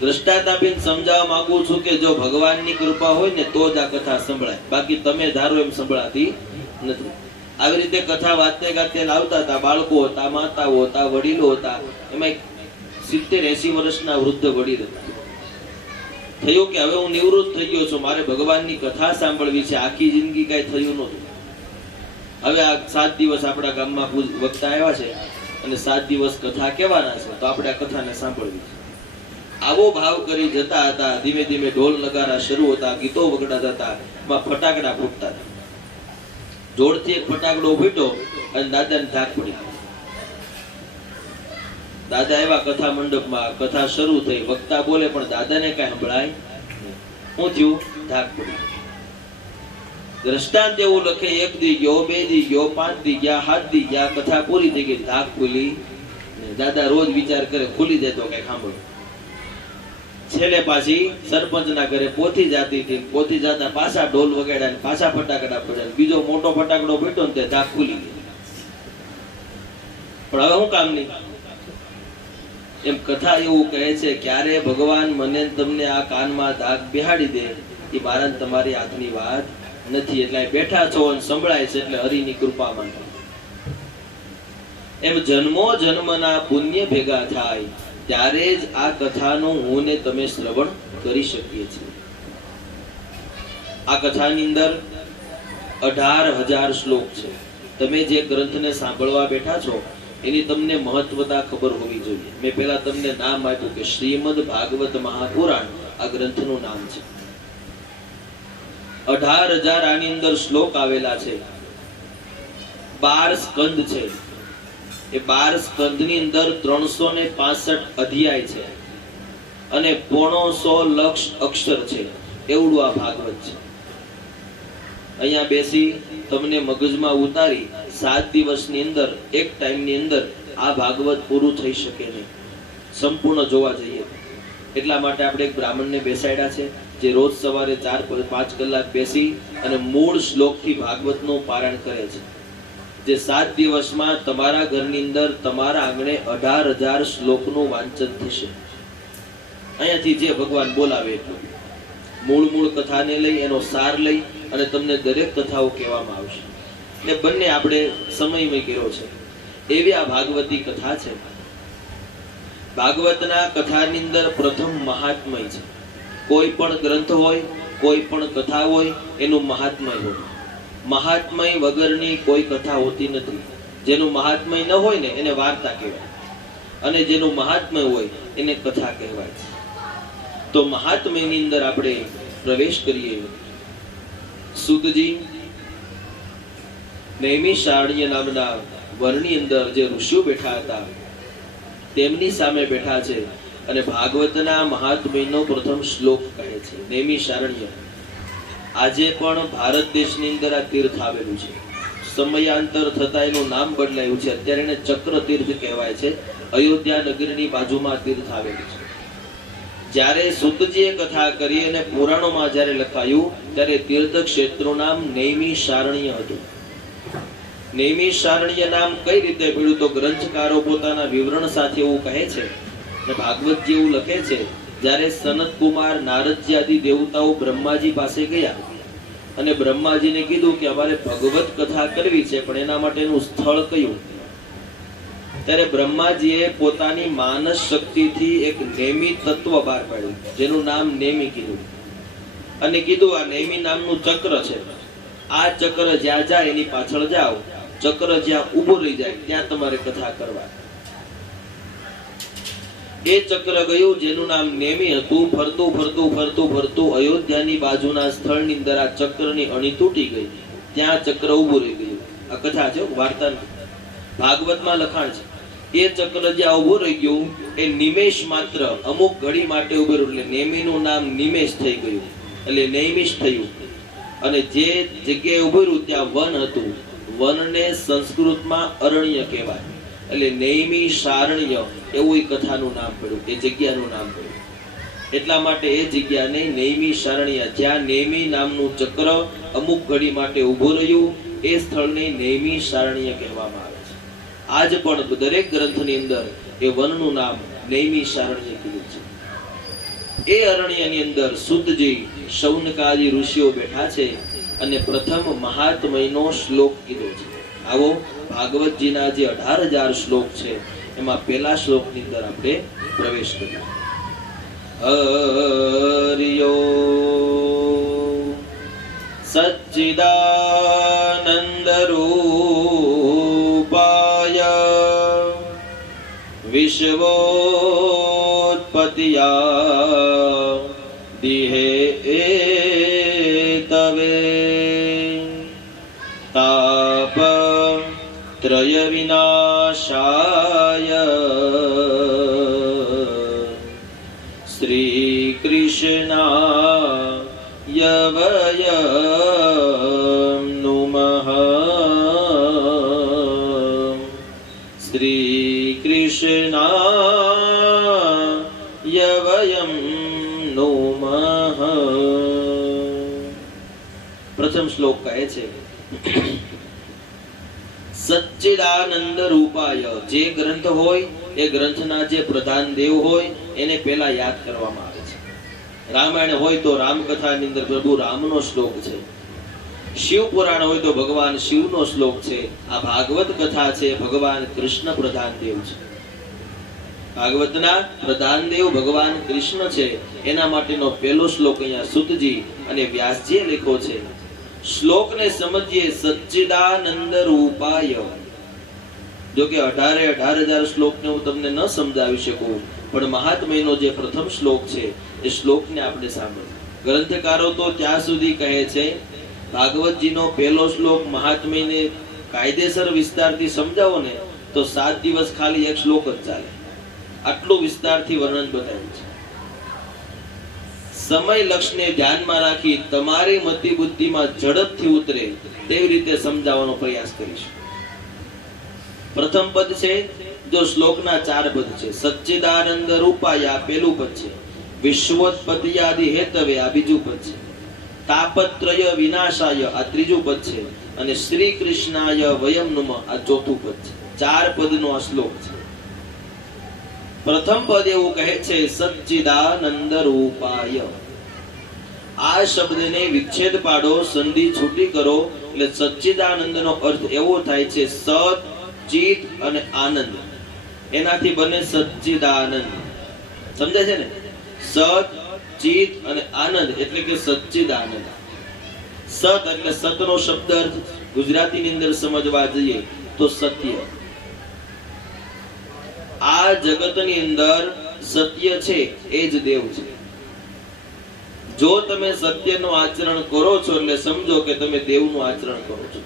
દ્રષ્ટાંત આપીને સમજાવવા માંગુ છું કે જો ભગવાનની કૃપા હોય ને તો જ આ કથા સંભળાય, બાકી તમે ધારો એમ સંભળાતી નથી. આવી રીતે કથા વાજતે ગાજતે લાવતા હતા. બાળકો હતા, માતાઓ હતા, વડીલો હતા. એમાં 70-80 વર્ષના વૃદ્ધ વડીલ હતા. થયું કે હવે હું નિવૃત્ત થઈ ગયો છું, મારે ભગવાનની કથા સાંભળવી છે. આખી જિંદગી કઈ થયું નહોતું. હવે આ 7 દિવસ આપણા ગામમાં વક્તા આવ્યા છે અને 7 દિવસ કથા કહેવાના છે, તો આપણે આ કથાને સાંભળવી છે. આવો ભાવ કરી જતા હતા. ધીમે ધીમે ઢોલ નગારા શરૂ હતા, ગીતો વગડાતા હતા, એમાં ફટાકડા ફૂટતા હતા. જોરથી એક ફટાકડો ફૂટ્યો અને દાદાને ધાક પડી. દાદા એવા કથા મંડપમાં, કથા શરૂ થઈ, વક્તા બોલે પણ દાદાને કઈ સંભળાય. શું થયું? ધાક પડી. દ્રષ્ટાંત એવું લખે, 1 દી ગયો, 2 દી ગયો, 5 દી ગયા, 7 દી ગયા, કથા પૂરી થઈ ગઈ, ધાક ખુલી. દાદા રોજ વિચાર કરે ખુલી જાય તો કઈ સાંભળો. છેલ્લે પાછી સરપંચના ઘરે પોથી જાતી હતી, પોથી જાતા પાછા ઢોલ વગાડ્યા ને પાછા ફટાકડા પડ્યા, બીજો મોટો ફટાકડો ફૂટ્યો ને તે ધાક ખુલી ગઈ. પણ હવે શું કામ નહીં? એમ કથા એવું કહે છે, ક્યારે ભગવાન મને તમને આ કાનમાં ધાક બેહાડી દે એ મારા તમારી હાથની વાત નથી. એટલે બેઠા છો અને સંભળાય છે એટલે હરિની કૃપા માંગો. એમ જન્મો જન્મના પુણ્ય ભેગા થાય ત્યારે જ આ કથાનું હું ને તમે શ્રવણ કરી શકીએ છીએ. આ કથાની અંદર 18,000 શ્લોક છે. તમે જે ગ્રંથને સાંભળવા બેઠા છો એની તમને મહત્વતા ખબર હોવી જોઈએ. મેં પહેલા તમને નામ આપ્યું કે શ્રીમદ ભાગવત મહાપુરાણ આ ગ્રંથનું નામ છે. 18,000 આની અંદર શ્લોક આવેલા છે. 12 સ્કંદ છે. એ 12 સ્કંદની અંદર 365 અધ્યાય છે અને 1.25 લક્ષ અક્ષર છે. એવડું આ ભાગવત છે. અહીંયા બેસી તમને મગજમાં ઉતારી 7 દિવસની અંદર એક ટાઈમની અંદર આ ભાગવત પૂરું થઈ શકે નહીં. સંપૂર્ણ જોવા જઈએ એટલા માટે આપણે એક બ્રાહ્મણને બેસાડ્યા છે જે રોજ સવારે 4-5 કલાક બેસી અને મૂળ શ્લોકથી ભાગવતનું પારાયણ કરે છે. જે 7 દિવસમાં તમારા ઘરની અંદર તમારા આંગણે 18,000 શ્લોકનું વાંચન થશે. અહીંયાથી જે ભગવાન બોલાવે એટલું મૂળ કથાને લઈ એનો સાર લઈ અને તમને દરેક કથાઓ કહેવામાં આવશે. એટલે બંને આપણે સમયમાં કર્યો છે. એવી આ ભાગવતી કથા છે. ભાગવતના કથાની અંદર પ્રથમ મહાત્મય છે. કોઈ પણ ગ્રંથ હોય, કોઈ પણ કથા હોય, એનું મહાત્મય હોય. મહાત્મય વગરની કોઈ કથા હોતી નથી. જેનું મહાત્મય ન હોય ને એને વાર્તા કહેવાય અને જેનું મહાત્મય હોય એને કથા કહેવાય છે. તો મહાત્મયની અંદર આપણે પ્રવેશ કરીએ. સુતજી નૈમિષારણ્ય નામના વનની અંદર જે ઋષિઓ બેઠા હતા તેમની સામે બેઠા છે અને ભાગવતના મહાત્મયનો પ્રથમ શ્લોક કહે છે. નૈમિષારણ્ય આજે પણ ભારત દેશની અંદર આ તીર્થ આવેલું છે. સમયાંતર થતા એનું નામ બદલાયું છે. અત્યારે એને ચક્ર તીર્થ કહેવાય છે. અયોધ્યા નગરીની બાજુમાં તીર્થ આવેલું છે. જ્યારે સુતજીએ કથા કરી અને પુરાણોમાં જ્યારે લખાયું ત્યારે તીર્થ ક્ષેત્રનું નામ નૈમિષારણ્ય હતું. નૈમિષારણ્ય નામ કઈ રીતે પડ્યું તો ગ્રંથકારો પોતાના વિવરણ સાથે એવું કહે છે અને ભાગવતજી એવું લખે છે, જ્યારે સનત કુમાર નારદજી આદિ દેવતાઓ બ્રહ્માજી પાસે ગયા અને બ્રહ્માજીને કીધું કે અમારે ભગવત કથા કરવી છે પણ એના માટેનું સ્થળ કયું? ત્યારે બ્રહ્માજીએ પોતાની માનસ શક્તિથી એક નેમી તત્વ બહાર પાડ્યું જેનું નામ નેમી કીધું અને કીધું આ નેમી નામનું ચક્ર છે. આ ચક્ર જ્યાં જાય એની પાછળ જાઓ. ચક્ર જ્યાં ઊભું રહી જાય ત્યાં તમારે કથા કરવા. એ ચક્ર ગયું જેનું નામ નેમી હતું. ફરતું ફરતું ફરતું ફરતું અયોધ્યાની બાજુના સ્થળની અંદર આ ચક્રની અણી તૂટી ગઈ. ત્યાં ચક્ર ઊભું રહી ગયું. આ કથા છે, વાર્તા ભાગવતમાં લખાણ છે. એ ચક્ર જ્યાં ઊભું રહી ગયું એ નિમેષ માત્ર અમુક ઘડી માટે ઊભું રહ્યું એટલે નેમીનું નામ નિમેષ થઈ ગયું એટલે નૈમિષ થયું. અને જે જગ્યાએ ઊભું રહ્યું ત્યાં વન હતું. વનને સંસ્કૃતમાં અરણ્ય કહેવાય એટલે નૈમિષારણ્ય એવું એ કથાનું નામ પડ્યું, એ જગ્યાનું નામ પડ્યું. એટલા માટે એ જગ્યાને નૈમિષારણ્ય, જ્યાં નેમી નામનું ચક્ર અમુક ઘડી માટે ઊભું રહ્યું એ સ્થળને નૈમિષારણ્ય કહેવામાં આવે છે. આજ પણ દરેક ગ્રંથની અંદર એ વનનું નામ નૈમિષારણ્ય કીધું છે. એ અરણ્યની અંદર સુતજી શૌનકાદી ઋષિઓ બેઠા છે અને પ્રથમ મહાત્મયનો શ્લોક કીધો છે. આવો ભાગવતજીના જે 18,000 શ્લોક છે એમાં પહેલા શ્લોકની અંદર આપણે પ્રવેશ કરીએ. હરિયો સચ્ચિદાનંદ રૂપાય વિશ્વોત્પત્તિયા દિહે તવે તાપ ત્રય વિનાશાય શ્રી કૃષ્ણાય વયમ નુમઃ. શ્રી કૃષ્ણાય યવયમ નુમઃ. પ્રથમ શ્લોક કહે છે સચ્ચિદાનંદ રૂપાય. જે ગ્રંથ હોય એ ગ્રંથના જે પ્રધાન દેવ હોય એને પહેલા યાદ કરવામાં આવે છે. રામાયણ હોય તો રામકથાની અંદર પ્રભુ રામનો શ્લોક છે. શિવ પુરાણ હોય તો ભગવાન શિવનો શ્લોક છે. આ ભાગવત કથા છે ભગવાન કૃષ્ણ પ્રધાન દેવ છે. ભાગવતના પ્રધાન દેવ ભગવાન કૃષ્ણ છે. એના માટેનો પહેલો શ્લોક અહીંયા સુતજી અને વ્યાસજીએ લખ્યો છે. શ્લોકને સમજીએ સચ્ચિદાનંદ રૂપાય. જો કે 18,000 શ્લોકને હું તમને ન સમજાવી શકું, પણ મહાત્મ્યનો જે પ્રથમ શ્લોક છે એ શ્લોકને આપણે સાંભળીએ. ગ્રંથકારો તો ત્યાં સુધી કહે છે ભાગવતજીનો પહેલો શ્લોક મહાત્મ્યને કાયદેસર વિસ્તારથી સમજાવો ને તો 7 દિવસ ખાલી એક શ્લોક જ ચાલે. આટલું વિસ્તારથી વર્ણન બતાવ્યું છે. સમય લક્ષને ધ્યાનમાં રાખી તમારી મતિ બુદ્ધિમાં ઝડપથી ઉતરે તેવી રીતે સમજાવવાનો પ્રયાસ કરીશું. પ્રથમ પદ છે, જો શ્લોકના 4 પદ છે. સચ્ચિદાનંદ રૂપાય આ પહેલું પદ છે. વિશ્વોત્પત્યાદિ હેતવે આ બીજું પદ છે. તાપત્રય વિનાશાય આ ત્રીજું પદ છે. અને શ્રી કૃષ્ણાય વયમ નુમ આ ચોથું પદ છે. 4 પદનો આ શ્લોક છે. પ્રથમ પદ એવું કહે છે સચ્ચિદાનંદ રૂપાય. આ શબ્દને વિચ્છેદ પાડો, સંધિ છૂટી કરો એટલે સચ્ચિદાનંદનો અર્થ એવો થાય છે સત, ચિત અને આનંદ. એનાથી બને સચ્ચિદાનંદ. સમજાય છે ને? સત, ચિત અને આનંદ એટલે કે સચ્ચિદાનંદ. સત એટલે સતનો શબ્દ અર્થ ગુજરાતીની અંદર સમજવા જઈએ તો સત્ય. આ જગતની અંદર સત્ય છે એ જ દેવ છે. જો તમે સત્યનું આચરણ કરો છો એટલે સમજો કે તમે દેવનું આચરણ કરો છો.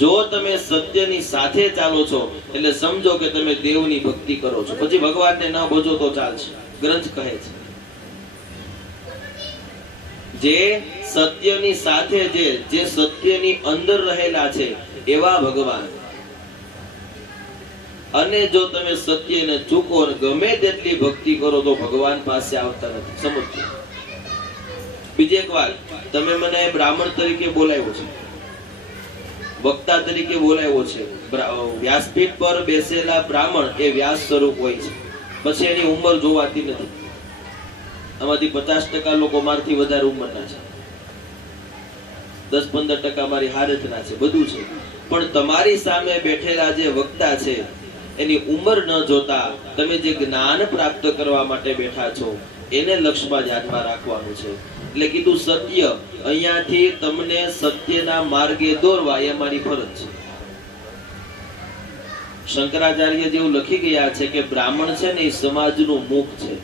જો તમે સત્યની સાથે ચાલો છો એટલે સમજો કે તમે દેવની ભક્તિ કરો છો. પછી ભગવાનને ન ભજો તો ચાલશે. ગ્રંથ કહે છે જે સત્યની સાથે જે સત્યની અંદર રહેલા છે એવા ભગવાન. અને જો તમે સત્યને ચૂકો અને ગમે તેટલી ભક્તિ કરો તો ભગવાન પાસે આવતા નથી. સમજો. બીજી એક વાત, તમે મને બ્રાહ્મણ તરીકે બોલાવ્યો છે, વક્તા તરીકે બોલાવ્યો છે. વ્યાસપીઠ પર બેસેલા બ્રાહ્મણ એ વ્યાસ સ્વરૂપ હોય છે. પછી એની ઉંમર જોવાતી નથી. આમાંથી 50% લોકો મારથી વધારે ઉંમરના છે, 10-15% મારી હારતના છે, બધું છે. પણ તમારી સામે બેઠેલા જે વક્તા છે એની ઉંમર ન જોતા તમે જે જ્ઞાન પ્રાપ્ત કરવા માટે બેઠા છો એને લક્ષ્યમાં ધ્યાનમાં રાખવાનું છે. એટલે કીધું સત્ય, અહીંયાથી તમને સત્યના માર્ગે દોરવા એ મારી ફરજ છે. શંકરાચાર્ય જેવું લખી ગયા છે કે બ્રાહ્મણ છે ને એ સમાજનું મુખ છે.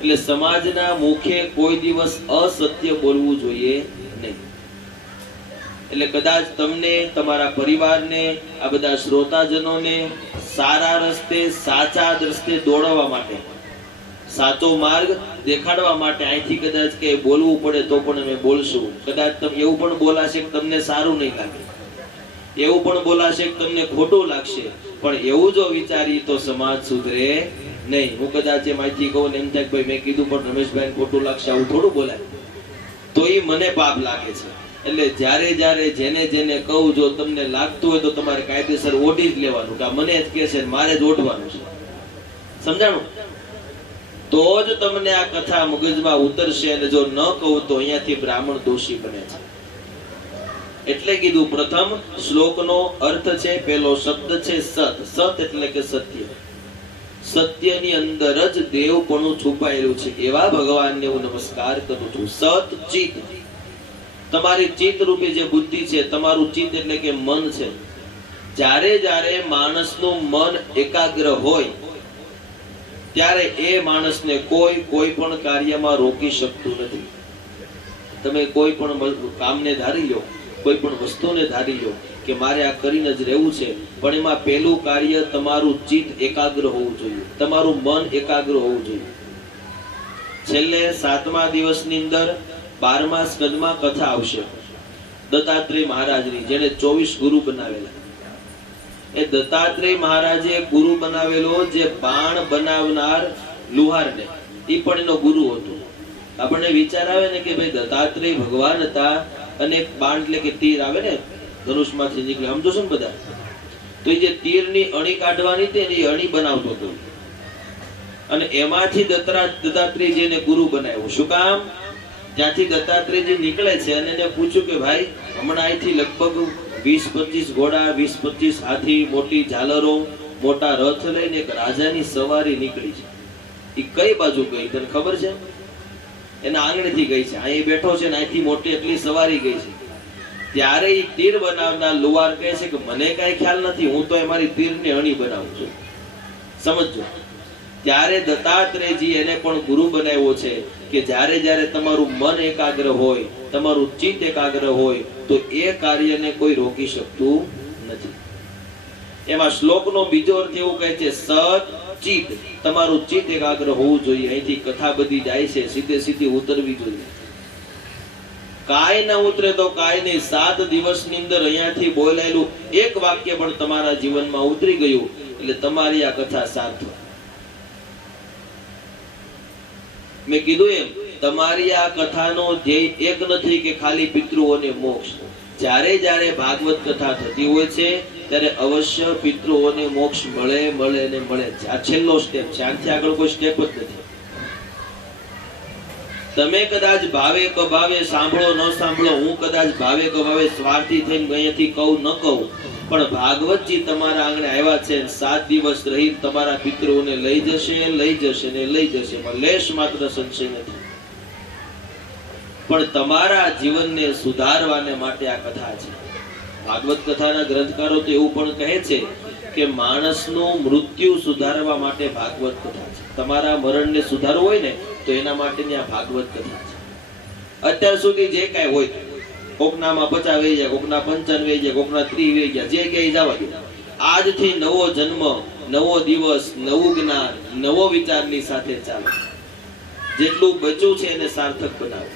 એટલે સમાજના મુખે કોઈ દિવસ અસત્ય બોલવું જોઈએ નહીં. એટલે કદાચ તમને, તમારા પરિવારને, આ બધા શ્રોતાજનોને સારા રસ્તે, સાચા રસ્તે દોડવા માટે, સાચો માર્ગ દેખાડવા માટે અહીંથી કદાચ કે બોલવું પડે તો પણ અમે બોલશું. કદાચ એવું પણ બોલાશે કે તમને સારું નહીં લાગે, એવું પણ બોલાશે કે તમને ખોટું લાગશે, પણ એવું જો વિચારી તો સમાજ સુધરે નહીં. હું કદાચ એમ અહીંથી કહું ને એમ થાય ભાઈ મેં કીધું પણ રમેશભાઈ ખોટું લાગશે, આવું થોડું બોલાય, તો એ મને પાપ લાગે છે. એટલે જ્યારે જેને કહું, જો તમને લાગતું હોય તો તમારે કાયદેસર ઓઢી જ લેવાનું કે મને જ કહે છે મારે જ ઓઢવાનું છે. સમજાણું? તો જ તમને આ કથા મગજમાં ઉતરશે. અને જો ન કહું તો અહીંયાથી બ્રાહ્મણ દોષી બને છે. એટલે કીધું પ્રથમ શ્લોકનો અર્થ છે, પહેલો શબ્દ છે સત. સત એટલે કે સત્ય. સત્યની અંદર જ દેવપણું છુપાયેલું છે. એવા ભગવાનને હું નમસ્કાર કરું છું. સત ચિત, તમારી ચિત્ત રૂપી જે બુદ્ધિ છે, તમારું ચિત્ત એટલે કે મન છે. જ્યારે માણસનું મન એકાગ્ર હોય ત્યારે એ માણસને કોઈ પણ કાર્યમાં રોકી શકતું નથી. તમે કોઈ પણ કામને ધારી લો, કોઈ પણ વસ્તુને ધારી લો કે મારે આ કરીને જ રહેવું છે, પણ એમાં પહેલું કાર્ય તમારું ચિત્ત એકાગ્ર હોવું જોઈએ, તમારું મન એકાગ્ર હોવું જોઈએ. છેલ્લે 7મા દિવસની અંદર 12મા સ્કંદમાં કથા આવશે દત્તાત્રેય મહારાજની, જેને 24 ગુરુ બનાવેલા. એ દત્તાત્રેય મહારાજે ગુરુ બનાવેલો જે બાણ બનાવનાર લુહારને, એ પણ એનો ગુરુ હતો. આપણને વિચાર આવે ને કે ભાઈ દત્તાત્રેય ભગવાન હતા અને એક બાણ એટલે કે તીર આવે ને ધનુષમાંથી નીકળે, સમજો છો ને બધા, તો એ જે તીરની અણી કાઢવાની હતી ને એ અણી બનાવતો હતો અને એમાંથી દત્તાત્રેયજીને ગુરુ બનાવ્યો. શું કામ? ત્યાંથી દત્તાત્રેયજી નીકળે છે અને એને પૂછ્યું કે ભાઈ હમણાં અહીંથી લગભગ 20-25 ઘોડા, 20-25 હાથી, મોટી ઝાલરો, મોટા રથ લઈને એક રાજાની સવારી નીકળી છે. એ કઈ બાજુ ગઈ તને ખબર છે? એના આંગણેથી ગઈ છે. અહીં બેઠો છે ને અહીંથી મોટી એટલી સવારી ગઈ છે. ત્યારે એ તીર બનાવનાર લુહાર કહે છે કે મને કઈ ખ્યાલ નથી, હું તો અમારી તીરની અણી બનાવું છું. સમજો. ત્યારે દત્તાત્રેયજી એને પણ ગુરુ બનાવ્યો છે કે જ્યારે જ્યારે તમારું મન એકાગ્ર હોય, તમારું ચિત્ત એકાગ્ર હોય તો એ કાર્યને કોઈ રોકી શકતું નથી. એમાં શ્લોકનો બીજો અર્થ એવું કહે છે સત ચિત્ત, તમારું ચિત્ત એકાગ્ર હોવું જોઈએ. અહીંથી કથા બધી જાય છે, સીધે સીધી ઉતરવી જોઈએ. કાંઈ ન ઉતરે તો કાંઈ નહીં, 7 દિવસની અંદર અહીંયાથી બોલાયેલું એક વાક્ય પણ તમારા જીવનમાં ઉતરી ગયું એટલે તમારી આ કથા સાર્થક. મેં કીધું એમ તમારી આ કથાનો ધ્યેય એક નથી કે ખાલી પિતૃઓને મોક્ષ. જ્યારે જ્યારે ભાગવત કથા થતી હોય છે ત્યારે અવશ્ય પિતૃઓને મોક્ષ મળે ને મળે. આ છેલ્લો સ્ટેપ છે, આનાથી આગળ કોઈ સ્ટેપ જ નથી. તમે કદાચ ભાવે કભાવે સાંભળો ન સાંભળો, હું કદાચ ભાવે કભાવે સ્વાર્થી થઈને અહીંયાથી કહું ન કહું, પણ ભાગવતજી તમારા આંગણે આવ્યા છે, 7 દિવસ રહી તમારા પિતૃઓને લઈ જશે ને લઈ જશે. એમાં લેશ માત્ર સંશય નથી. પણ તમારા જીવનને સુધારવાને માટે આ કથા છે. ભાગવત કથાના ગ્રંથકારો તો એવું પણ કહે છે કે માણસનું મૃત્યુ સુધારવા માટે ભાગવત કથા છે. તમારા મરણને સુધારવું હોય ને તો એના માટેની આ ભાગવત કથા છે. અત્યાર સુધી જે કાંઈ હોય, કોકનામાં 50 વહી જાય, કોકના 55 વહી જાય, કોકના 30 વહી ગયા, જે ક્યાંય જવા દે. આજથી નવો જન્મ, નવો દિવસ, નવું જ્ઞાન, નવો વિચારની સાથે ચાલો. જેટલું બચ્યું છે એને સાર્થક બનાવો.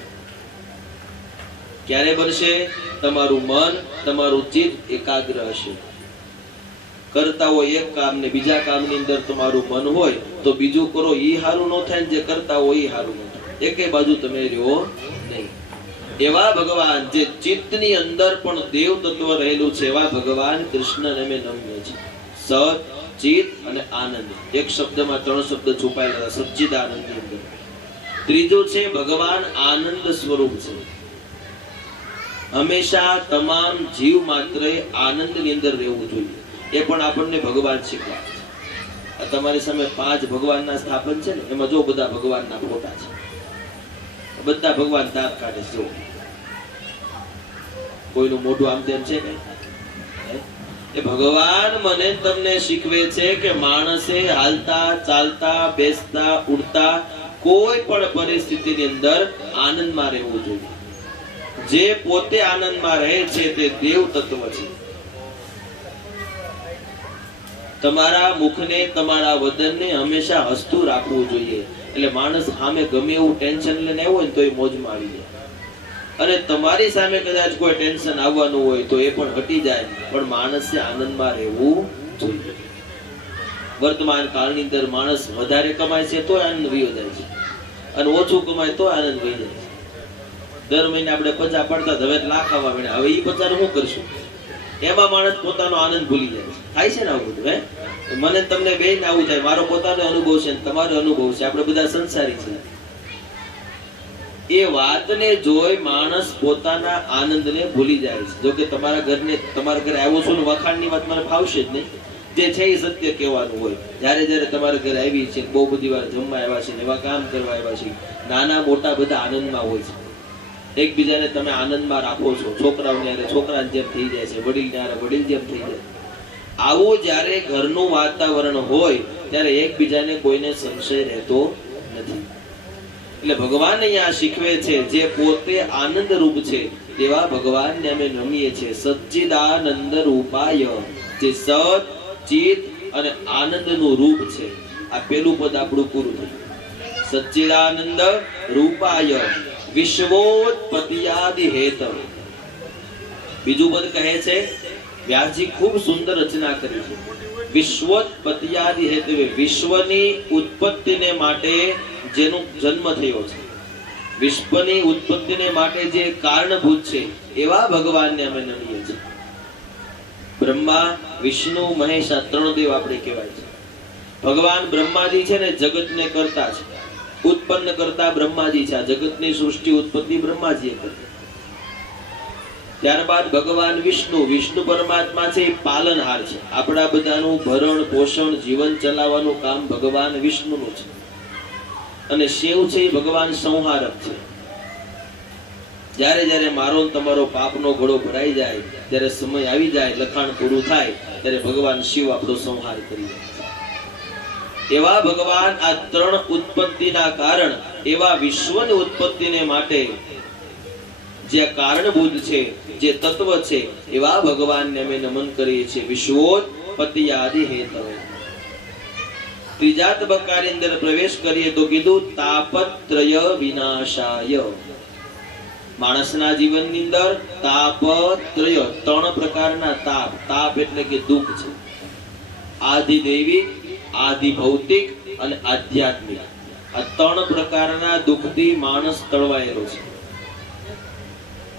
ક્યારે બનશે? તમારું મન, તમારું ચિત્ત એકાગ્ર હશે. કરતા હોય એક કામ ને બીજા કામની અંદર તમારું મન હોય તો બીજું કરો ઈ હારું ન થાય, જે કરતા હોય ઈ હારું ન થાય. એકે બાજુ તમે રહ્યો નહીં. એવા ભગવાન જે ચિત્તની અંદર પણ દેવ તત્વ રહેલું છે, એવા ભગવાન કૃષ્ણને અમે નમીએ છીએ. સત, ચિત્ત અને આનંદ. એક શબ્દમાં 3 શબ્દ છુપાયેલા, સચ્ચિદાનંદની અંદર. ત્રીજો છે ભગવાન આનંદ સ્વરૂપ છે. હંમેશા તમામ જીવ માત્રે આનંદની અંદર રહેવું જોઈએ. એ પણ આપણને ભગવાન શીખવાડે છે. તમારી સામે 5 ભગવાનના સ્થાપન છે ને, એમાં જો બધા ભગવાનના ફોટા છે, બધા ભગવાન દાંત કાઢે છે. કોઈનું મોઢું આમ તેમ છે કઈ? એ ભગવાન મને તમને શીખવે છે કે માણસે હાલતા, ચાલતા, બેસતા, ઉડતા કોઈ પણ પરિસ્થિતિની અંદર આનંદમાં રહેવું જોઈએ. જે પોતે આનંદમાં રહે છે તે દેવ તત્વ છે. તમારા મુખને, તમારા વદનને હંમેશા હસતું રાખવું જોઈએ. એટલે માણસ સામે ગમે એવું ટેન્શન લઈને આવ્યો હોય તો એ મોજમાં આવી જાય. અને તમારી સામે કદાચ કોઈ ટેન્શન આવવાનું હોય તો એ પણ હટી જાય. પણ માણસે આનંદમાં રહેવું જોઈએ. વર્તમાન કાળની અંદર માણસ વધારે કમાય છે તો આનંદ વયો જાય છે, અને ઓછું કમાય તો આનંદ વહી જાય છે. દર મહિને આપણે 50 પડતા, હવે લાખ આવવા મળ્યા, હવે એ 50 શું કરશું? એમાં માણસ પોતાનો આનંદ ભૂલી જાય છે. થાય છે ને આવું બધું? મને તમને બેન આવું થાય. મારો પોતાનો અનુભવ છે, તમારો અનુભવ છે, આપણે બધા સંસારી છીએ. એ વાતને જોઈ માણસ પોતાના આનંદને ભૂલી જાય છે. જો કે તમારા ઘરે આવ્યો છું, વખાણની વાત મને ફાવશે જ નહીં. જે છે એ સત્ય કહેવાનું હોય. જ્યારે જ્યારે તમારા ઘરે આવી છે, બહુ બધી વાર જમવા આવ્યા છે, એવા કામ કરવા આવ્યા છે, નાના મોટા બધા આનંદમાં હોય છે. એકબીજાને તમે આનંદમાં રાખો છો. છોકરાઓને છોકરાને જેમ થઈ જાય છે, વડીલને વડીલ જેમ થઈ જાય. આવું જ્યારે ઘરનું વાતાવરણ હોય ત્યારે એકબીજાને કોઈને સંશય રહેતો નથી. એટલે ભગવાન અહીંયા શીખવે છે, જે પોતે આનંદ રૂપ છે તેવા ભગવાનને અમે નમીએ છીએ. સચ્ચિદાનંદ રૂપાય, જે સત, ચિત્ત અને આનંદનું રૂપ છે. આ પેલું પદ આપણું પૂરું થયું. સચ્ચિદાનંદ રૂપાય વિશ્વોત્પત્તિયાદિ હેતવ. બીજું પદ કહે છે વ્યાસજી ખૂબ સુંદર રચના કરી છે. વિશ્વોત્પત્યાદિ હેતુએ, વિશ્વની ઉત્પત્તિને માટે જેનો જન્મ થયો છે, વિશ્વની ઉત્પત્તિને માટે જે કારણભૂત છે એવા ભગવાનને અમે નમીએ છીએ. બ્રહ્મા, વિષ્ણુ, મહેશ આ ત્રણ દેવ આપણે કહેવાય છે. ભગવાન બ્રહ્માજી છે ને જગતને કરતા છે, ઉત્પન્ન કરતા બ્રહ્માજી છે. આ જગતની સૃષ્ટિ ઉત્પત્તિ બ્રહ્માજીએ કરી. ત્યારબાદ ભગવાન વિષ્ણુ, વિષ્ણુ પરમાત્મા છે એ પાલનહાર છે. આપણા બધાનું ભરણ પોષણ જીવન ચલાવવાનું કામ ભગવાન વિષ્ણુનું છે. અને શિવ છે એ ભગવાન સંહારક છે. જ્યારે જ્યારે મારો તમારો પાપનો ઘડો ભરાઈ જાય, જ્યારે સમય આવી જાય, લખાણ પૂરું થાય, ત્યારે ભગવાન શિવ આપણો સંહાર કરી જાય. એવા ભગવાન આ ત્રણ ઉત્પત્તિના કારણ, એવા વિશ્વની ઉત્પત્તિને માટે જે કારણભૂત છે, જે તત્વ છે, એવા ભગવાનને અમે નમન કરીએ છીએ. વિશ્વોત્પત્તિ આદિ હેતવે. ત્રીજા તબક્કાની અંદર પ્રવેશ કરીએ તો કીધું તાપત્રય વિનાશાય. માણસના જીવનની અંદર તાપત્રય, ત્રણ પ્રકારના તાપ. તાપ એટલે કે દુઃખ છે. આદિ દૈવિક, આદિ ભૌતિક અને આધ્યાત્મિક. આ ત્રણ પ્રકારના દુઃખથી માણસ તળવાયેલો છે.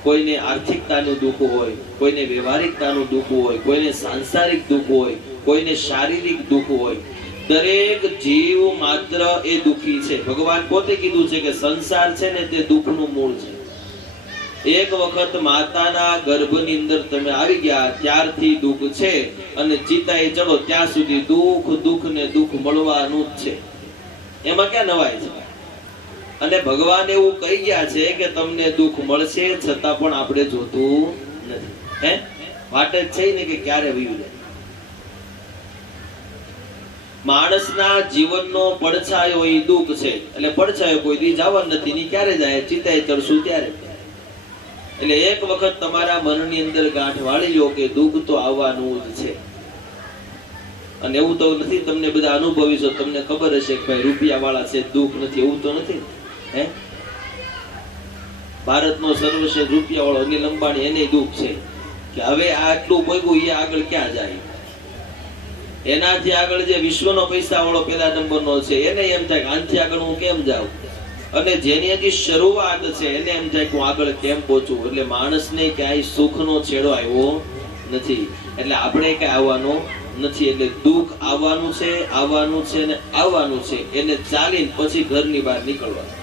કોઈને આર્થિકતાનું દુઃખ હોય, કોઈને વ્યવહારિકતાનું દુઃખ હોય, કોઈને સાંસારિક દુઃખ હોય, કોઈને શારીરિક દુઃખ હોય. દરેક જીવ માત્ર એ દુઃખી છે. ભગવાન પોતે કીધું છે કે સંસાર છે ને તે દુઃખનું મૂળ છે. એક વખત માતાના ગર્ભની અંદર તમે આવી ગયા ત્યારથી દુઃખ છે, અને ચિતાએ ચડો ત્યાં સુધી દુઃખ દુઃખ ને દુઃખ મળવાનું જ છે. એમાં ક્યાં નવાય છે? અને ભગવાન એવું કહી ગયા છે કે તમને દુઃખ મળશે, છતાં પણ આપણે જોતું નથી. હે વાટ જ છે ને કે ક્યારે વયું જાય. માણસના જીવનનો પડછાયો એ દુઃખ છે. એટલે પડછાયો કોઈ દી જવાનું નથી, ની ક્યારે જાય? ચિતાએ ચડશું ત્યારે. એટલે એક વખત તમારા મનની અંદર ગાંઠ વાળી લો કે દુઃખ તો આવવાનું જ છે. અને એવું તો નથી, તમને બધા અનુભવી છો, તમને ખબર હશે કે ભાઈ રૂપિયા વાળા છે દુઃખ નથી, એવું તો નથી. હે ભારતનો સર્વશ્રેષ્ઠ રૂપિયા વાળો અનિલ અંબાણી, એને દુઃખ છે કે હવે આટલું ભોગવું, એ આગળ ક્યાં જાય. એનાથી આગળ જે વિશ્વનો પૈસા વાળો પહેલા નંબરનો છે, એને એમ થાય કે આનાથી આગળ હું કેમ જાઉં. અને જેની હજી શરૂઆત છે એને એમ થાય કે હું આગળ કેમ પહોંચું. એટલે માણસને ક્યાંય સુખનો છેડો આવ્યો નથી. એટલે આપણે ક્યાં આવવાનો નથી. એટલે દુઃખ આવવાનું છે, આવવાનું છે ને આવવાનું છે. એને ચાલીને પછી ઘરની બહાર નીકળવાનું,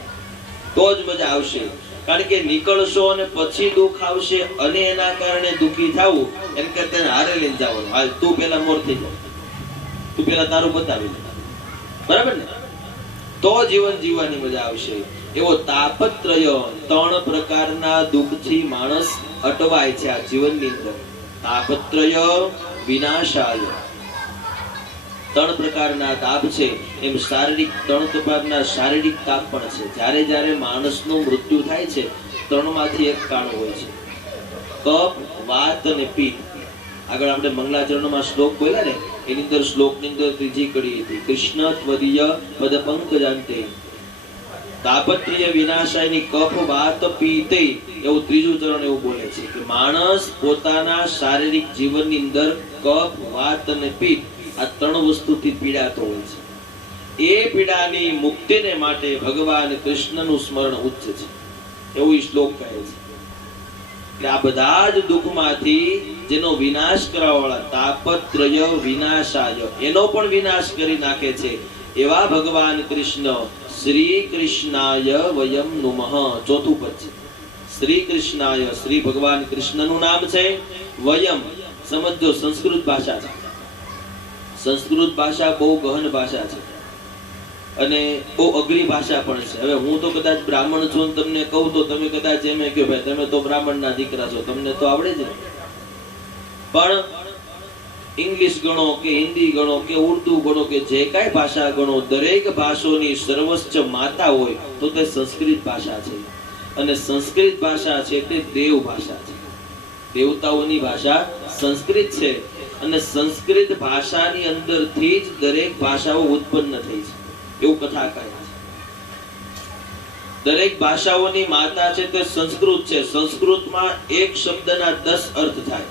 તો જ મજા આવશે. કારણ કે નીકળશો અને પછી દુઃખ આવશે અને એના કારણે દુઃખી થવું, એમ કે તેને હારે લઈને જવાનું. હાલ તું પેલા મોર થઈ જાવ, તું પેલા તારું બતાવી દે, બરાબર ને? તો જીવન જીવવાની મજા આવશે. એવો તાપત્રય, ત્રણ પ્રકારના દુઃખથી માણસ અટવાય છે આ જીવનની અંદર. તાપત્રય વિનાશાય, ત્રણ પ્રકારના તાપ છે. એમ શારીરિક ત્રણ પ્રકારના શારીરિક તાપ પણ છે. જ્યારે જ્યારે માણસનું મૃત્યુ થાય છે, ત્રણમાંથી એક કાળ હોય છે: કફ, વાત અને પિત્ત. આગળ આપણે મંગલાચરણમાં શ્લોક બોલ્યા ને, એની અંદર શ્લોકની અંદર ત્રીજી કડી હતી: કૃષ્ણ ત્વદીય પદ પંકજાંતે તાપત્રય વિનાશાયની કફ વાત પિત્તે. એવું ત્રીજું ચરણ એવું બોલે છે કે માણસ પોતાના શારીરિક જીવનની અંદર કફ, વાત અને પિત્ત આ ત્રણ વસ્તુથી પીડાતો હોય છે. એ પીડાની મુક્તિને માટે ભગવાન કૃષ્ણનું સ્મરણ ઉચ્ચ છે, એવું શ્લોક કહે છે. એટલે આ બધા જ દુઃખમાંથી જેનો વિનાશ કરવાવાળા, તાપત્રય વિનાશાય, એનો પણ વિનાશ કરી નાખે છે એવા ભગવાન કૃષ્ણ. શ્રી કૃષ્ણાય વયમ નુમઃ. ચોથું પદ છે શ્રી કૃષ્ણાય. શ્રી ભગવાન કૃષ્ણનું નામ છે. વયમ સમજો, સંસ્કૃત ભાષા છે. સંસ્કૃત ભાષા બહુ ગહન ભાષા છે અને બહુ અઘરી ભાષા પણ છે. હવે હું તો કદાચ બ્રાહ્મણ છું, તમને કહું તો તમે કદાચ એમ કહો ભાઈ તમે તો બ્રાહ્મણના દીકરા છો, તમને તો આવડે જ. પણ ઇંગ્લિશ ગણો કે હિન્દી ગણો કે ઉર્દુ ગણો કે જે કાંઈ ભાષા ગણો, દરેક ભાષાઓની સર્વોચ્ચ માતા હોય તો તે સંસ્કૃત ભાષા છે. અને સંસ્કૃત ભાષા છે તે દેવ ભાષા છે. દેવતાઓની ભાષા સંસ્કૃત છે. અને સંસ્કૃત ભાષાની અંદરથી જ દરેક ભાષાઓ ઉત્પન્ન થઈ છે, એવું કથા કહે છે. દરેક ભાષાઓની માતા છે તે સંસ્કૃત છે. સંસ્કૃતમાં એક શબ્દના 10 અર્થ થાય.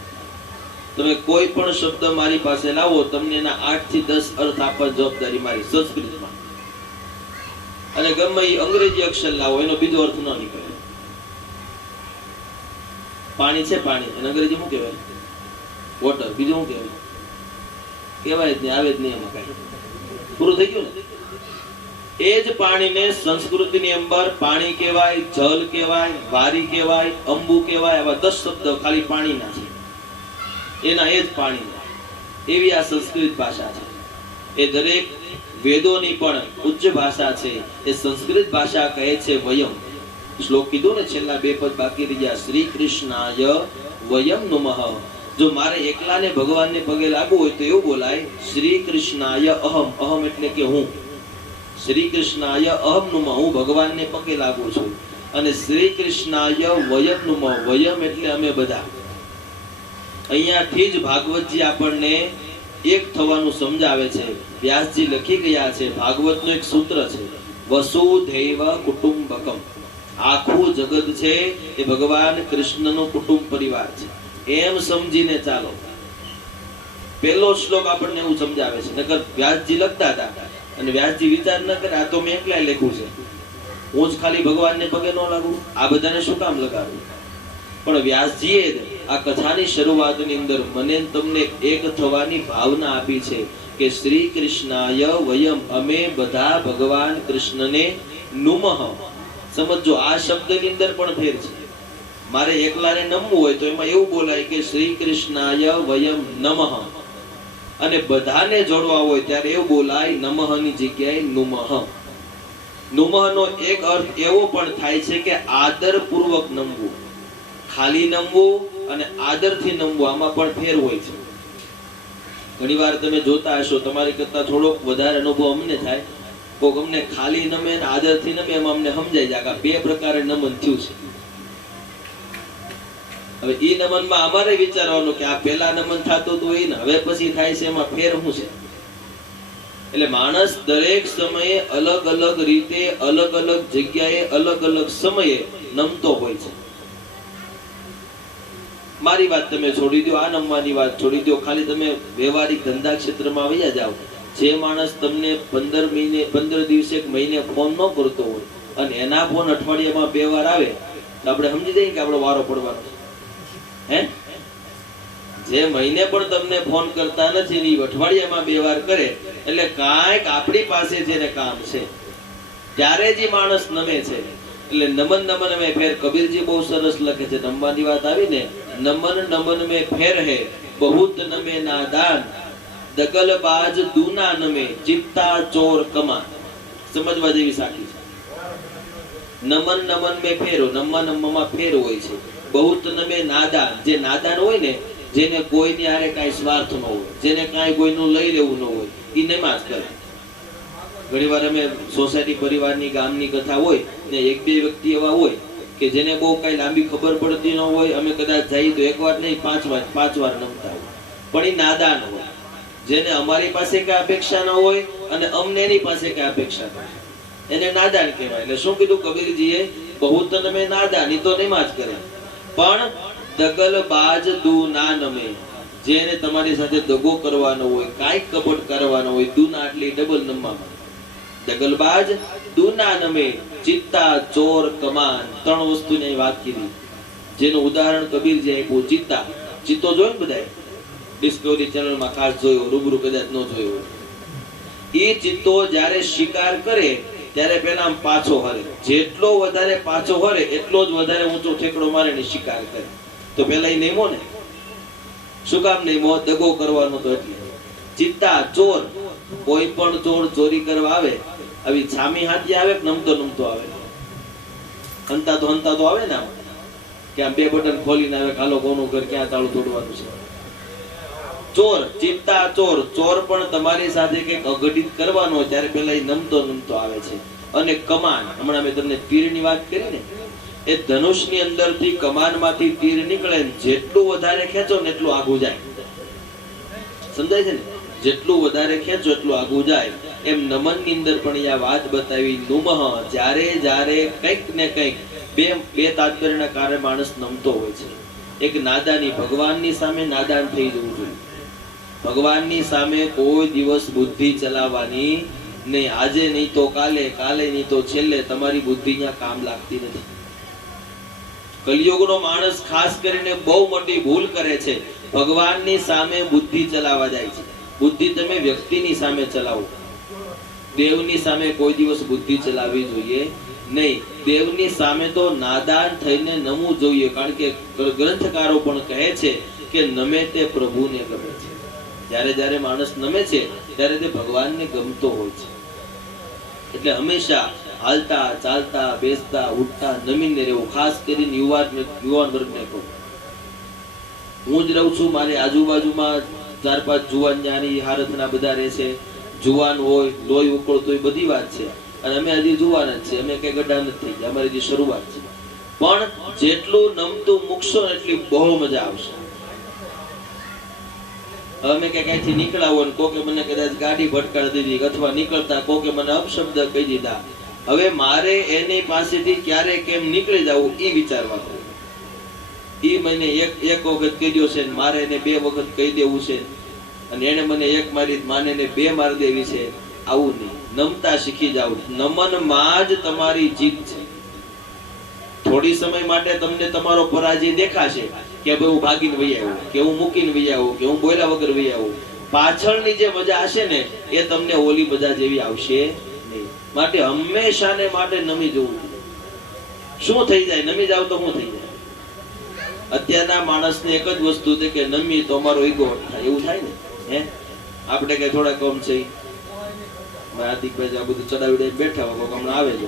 તમે કોઈ પણ શબ્દ મારી પાસે લાવો, તમને એના 8 થી 10 અર્થ આપવાની જવાબદારી મારી સંસ્કૃતમાં. અને ગમે એ અંગ્રેજી અક્ષર લાવો, એનો બીજો અર્થ ન નીકળે. પાણી છે, પાણી અને અંગ્રેજી શું કહેવાય? વોટર. બીજું શું કહેવાય? કહેવાય જ નહીં, આવે જ નહીં, એમાં કાંઈ. પૂરું થઈ ગયું ને? એ જ પાણીને સંસ્કૃતિની અંદર પાણી કહેવાય, જલ કહેવાય, વારી કહેવાય, અંબુ કહેવાય. આવા 10 શબ્દ ખાલી પાણીના છે. એના એ જ પાણીના. એવી આ સંસ્કૃત ભાષા છે. એ દરેક વેદોની પણ ઉચ્ચ ભાષા છે. એ સંસ્કૃત ભાષા કહે છે વયમ. શ્લોક કીધું ને, છેલ્લા 2 પદ બાકી રહ્યા. શ્રી કૃષ્ણાય વયમ નમઃ. જો મારે એકલાને ભગવાનને પગે લાગવું હોય તો એવું બોલાય, શ્રી કૃષ્ણાય અહમ. અહમ એટલે કે હું. શ્રી કૃષ્ણાય અહમ નમઃ, હું ભગવાનને પગે લાગુ છું. અને શ્રી કૃષ્ણાય વયમ નમઃ, વયમ એટલે અમે બધા. અહીંયાથી જ ભાગવતજી આપણને એક થવાનું સમજાવે છે. વ્યાસજી લખી ગયા છે, ભાગવતનું એક સૂત્ર છે, વસુધૈવ કુટુંબકમ. આખું જગત છે એ ભગવાન કૃષ્ણનો કુટુંબ પરિવાર છે, એમ સમજીને ચાલો. પહેલો શ્લોક આપણને એવું સમજાવે છે. નકર વ્યાસજી લખતા હતા અને વ્યાસજી વિચાર ન કરે, આ તો મેં એકલા લખ્યું છે, હું જ ખાલી ભગવાનને પગે ન લાગુ, આ બધાને શું કામ લગાડવું? પણ વ્યાસજીએ આ કથાની શરૂઆતની અંદર મને તમને એક થવાની ભાવના આપી છે કે શ્રી કૃષ્ણાય વયમ, અમે બધા ભગવાન કૃષ્ણને નુમઃ. સમજો, આ શબ્દની અંદર પણ ફેર છે. મારે એકલાને નમવું હોય તો એમાં એવું બોલાય કે શ્રી કૃષ્ણાય વયમ નમઃ. અને બધાને જોડવા હોય ત્યારે એવું બોલાય નમઃની જગ્યાએ નુમઃ. નુમઃનો એક અર્થ એવો પણ થાય છે કે આદરપૂર્વક નમવું. ખાલી નમવું અને આદરથી નમવું, આમાં પણ ફેર હોય છે. ઘણીવાર તમે જોતા હશો, તમારી કરતા થોડોક વધારે અનુભવ અમને થાય, કોક અમને ખાલી નમે અને આદરથી નમે, એમાં અમને સમજાય જાય કે 2 પ્રકારે નમન થયું છે. હવે ઈ નમનમાં અમારે વિચારવાનું કે આ પહેલા નમન થતું હતું એ ને હવે પછી થાય છે, એમાં ફેર શું છે? એટલે માણસ દરેક સમયે અલગ અલગ રીતે, અલગ અલગ જગ્યાએ, અલગ અલગ સમયે નમતો હોય છે. મારી વાત તમે છોડી દો, આ નમવાની વાત છોડી દો, ખાલી તમે વ્યવહારિક ધંધા ક્ષેત્રમાં આવી જાઓ. જે માણસ તમને 15 દિવસે, 1 મહિને ફોન ન કરતો હોય અને એના ફોન અઠવાડિયામાં 2 વાર આવે તો આપણે સમજી જઈએ કે આપણો વારો પડવાનો છે. હે, જે મહિને પણ તમને ફોન કરતા નથી ને અઠવાડિયામાં 2 વાર કરે, એટલે કાંઈક આપણી પાસે જેને કામ છે. ત્યારે જે માણસ નમે છે. એટલે નમન નમન મેં ફેર, કબીરજી બહુ સરસ લખે છે. નમવાની વાત આવી ને, નમન નમન મેં ફેર હે, બહુત નમે નાદાન, દગલબાજ દૂના નમે, ચિત્તા ચોર કમાન. સમજવા જેવી સાખી છે. નમન નમન મેં ફેરો, નમ્મા નમ્મામાં ફેર હોય છે. બહુત નમે નાદાન, જે નાદાન હોય ને, જેને કોઈની હારે કાંઈ સ્વાર્થ ન હોય, જેને કાંઈ કોઈનું લઈ લેવું ન હોય, એ નમાજ કરે. ઘણીવાર અમે સોસાયટી પરિવારની ગામની કથા હોય ને 1-2 વ્યક્તિ એવા હોય કે જેને બહુ કઈ લાંબી ખબર પડતી ન હોય, અમે કદાચ જઈએ તો 1 વાર નહીં 5 વાર નમતા હોય, પણ એ નાદાન હોય, જેને અમારી પાસે કઈ અપેક્ષા ન હોય અને અમને એની પાસે કઈ અપેક્ષા ન હોય, એને નાદાન કહેવાય. એટલે શું કીધું કબીરજીએ? બહુત નમે નાદાન, ઈ તો નમાજ કરે. પણ દગલબાજ દુ ના નમે, જેને તમારી સાથે દગો કરવાનો હોય, કાંઈક કપટ કરવાનો હોય, દુના એટલે ડબલ નમવામાં. દગલબાજ દુના નમે, ચિત્તા ચોર કમાન. 3 વસ્તુની વાત કીધી, જેનું ઉદાહરણ કબીરજી આપ્યું. ચિત્તા, ચિત્તો જોયો ને બધાએ ડિસ્કવરી ચેનલમાં, ખાસ જોયો, રૂબરૂ કદાચ ન જોયો. એ ચિત્તો જ્યારે શિકાર કરે ત્યારે પેલા આમ પાછો હરે. જેટલો વધારે પાછો હરે એટલો જ વધારે ઊંચો ઠેકડો મારે ને શિકાર કરે. તો પેલા એ નેમો ને, શું કામ નેમો? દગો કરવાનો તો એટલે. ચિત્તા ચોર, કોઈ પણ ચોર ચોરી કરવા આવે, આવી છામી હાથી આવે કે નમતો નમતો આવે? હંતા તો આવે ને, કે આમ 2 બટન ખોલીને આવે, હાલો કોનું ઘર ક્યાં તાળું તોડવાનું છે. ચોર, ચિત્તા ચોર, ચોર પણ તમારી સાથે કંઈક અઘટિત કરવાનો હોય ત્યારે પેલા એ નમતો આવે છે. અને કમાન, હમણાં મેં તમને તીરની વાત કરી ને, એ ધનુષની અંદરથી કમાનમાંથી તીર નીકળે, જેટલું વધારે ખેંચો ને એટલું આગું જાય. સમજાય છે ને? જેટલું વધારે ખેંચો એટલું આગું જાય. એમ નમનની અંદર પણ આ વાત બતાવી, નુમઃ. જ્યારે કંઈક ને કંઈક બે તાત્પર્યના કારણે માણસ નમતો હોય છે. એક નાદાની ભગવાનની સામે નાદાન થઈ જવું જોઈએ. ભગવાનની સામે કોઈ દિવસ બુદ્ધિ ચલાવવાની નહીં. આજે નહીં તો કાલે, કાલે નહીં તો છેલ્લે તમારી બુદ્ધિ ત્યાં કામ લાગતી નથી. કલિયુગનો માણસ ખાસ કરીને બહુ મોટી ભૂલ કરે છે. ભગવાનની સામે બુદ્ધિ ચલાવવા જાય છે. બુદ્ધિ તમે વ્યક્તિની સામે ચલાવો. દેવની સામે કોઈ દિવસ બુદ્ધિ ચલાવવી જોઈએ નહીં. દેવની સામે તો નાદાન થઈને નમવું જોઈએ. કારણ કે ગ્રંથકારો પણ કહે છે કે નમે તે પ્રભુને ગમે છે. જ્યારે જ્યારે માણસ નમે છે ત્યારે તે ભગવાનને ગમતો હોય છે. એટલે હંમેશા હાલતા ચાલતા બેસતા ઉઠતા નમીને રહેવું. ખાસ કરીને યુવાન વર્ગને કહું. હું જ રહું છું, મારી આજુબાજુમાં 4-5 જુવાન જ્ઞાની હારથના બધા રહે છે. જુવાન હોય, લોહી ઉકળતો હોય, બધી વાત છે. અને અમે હજી જુવાન જ છે, અમે કઈ ગઢા નથી થઈ ગયા, અમારી હજી શરૂઆત છે. પણ જેટલું નમતું મૂકશો એટલી બહુ મજા આવશે. અમે ક્યાંથી નીકળ્યા હોય, કોકે મને કદાચ ગાડી ભટકાડી દીધી, અથવા નીકળતા કોકે મને અપશબ્દ કહી દીધા. હવે મારે એની પાસેથી ક્યારે કેમ નીકળી જવું એ વિચારવાનું. એ મને એક વખત કહી દો છે, મારે એને 2 વખત કહી દેવું છે, અને એને મને એક મારી માને 2 મારી દેવી છે. આવું નહીં. નમતા શીખી જાવ. નમનમાં જ તમારી જીત છે. થોડી સમય માટે તમને તમારો પરાજય દેખાશે કે ભાઈ હું ભાગીને વહી આવ્યો, કે હું મૂકીને વહી આવ્યો, કે હું બોલ્યા વગર વહી આવ્યો. પાછળની જે મજા હશે ને એ તમને ઓલી મજા જેવી આવશે નહીં. માટે હંમેશા ને માટે નમી જવું. શું થઈ જાય? નમી જાવ તો શું થઈ જાય? અત્યારના માણસને એક જ વસ્તુ છે કે નમી તો અમારો ઈગો થાય. એવું થાય ને? હે, આપણે કઈ થોડા કમ છે. હાર્દિકભાઈ આ બધું ચડાવી બેઠા હોય, હમણાં આવે છે,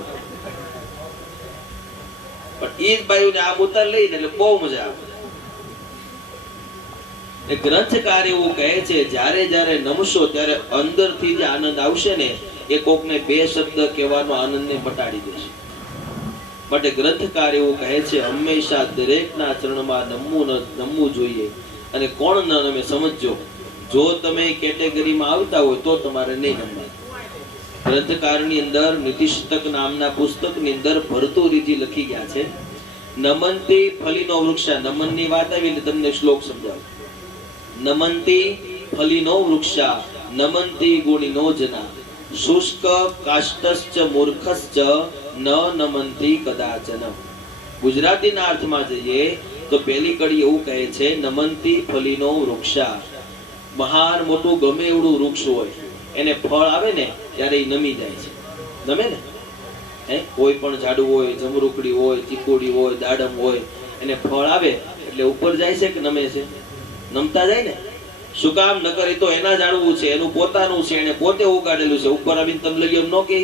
પણ એ જ બાયુને આમ ઉતાર લઈને એટલે બહુ મજા આવે. ગ્રંથકાર એવું કહે છે, જ્યારે જ્યારે નમશો ત્યારે અંદરથી જે આનંદ આવશે ને એ કોકને 2 શબ્દ કહેવાનો આનંદને મટાડી દેશે. માટે ગ્રંથકાર એવું કહે છે, હંમેશા દરેકના ચરણમાં નમવું જોઈએ. અને કોણ ન નમે સમજજો. જો તમે કેટેગરીમાં આવતા હોય તો તમારે નહીં નમવું. ગ્રંથકારની અંદર નીતિશતક નામના પુસ્તકની અંદર ભરતુરીજી લખી ગયા છે, નમંતી ફલીનો વૃક્ષ. નમનની વાત આવી એટલે તમને શ્લોક સમજાવું. નમંતી ફલીનો વૃક્ષ નમંતી ગુણીનો જના શુષ્ક કાષ્ટશ્ચ મૂર્ખશ્ચ ન નમંતી કદાચન. ગુજરાતીના અર્થમાં જઈએ તો પહેલી કડી એવું કહે છે, નમંતી ફલીનો વૃક્ષ. મહાન મોટું ગમે એવડું વૃક્ષ હોય, એને ફળ આવે ને ત્યારે એ નમી જાય છે. નમે ને? કોઈ પણ ઝાડવું હોય, જમરૂકડી હોય, ચીકુડી હોય, દાડમ હોય, એને ફળ આવે એટલે ઉપર જાય છે કે નમે છે? નમતા જાય ને. શું કામ? નકર એ તો એના ઝાડવું છે, એનું પોતાનું છે, એને પોતે ઉગાડેલું છે. ઉપર આવીને તમે લઈ એમ ન કહે.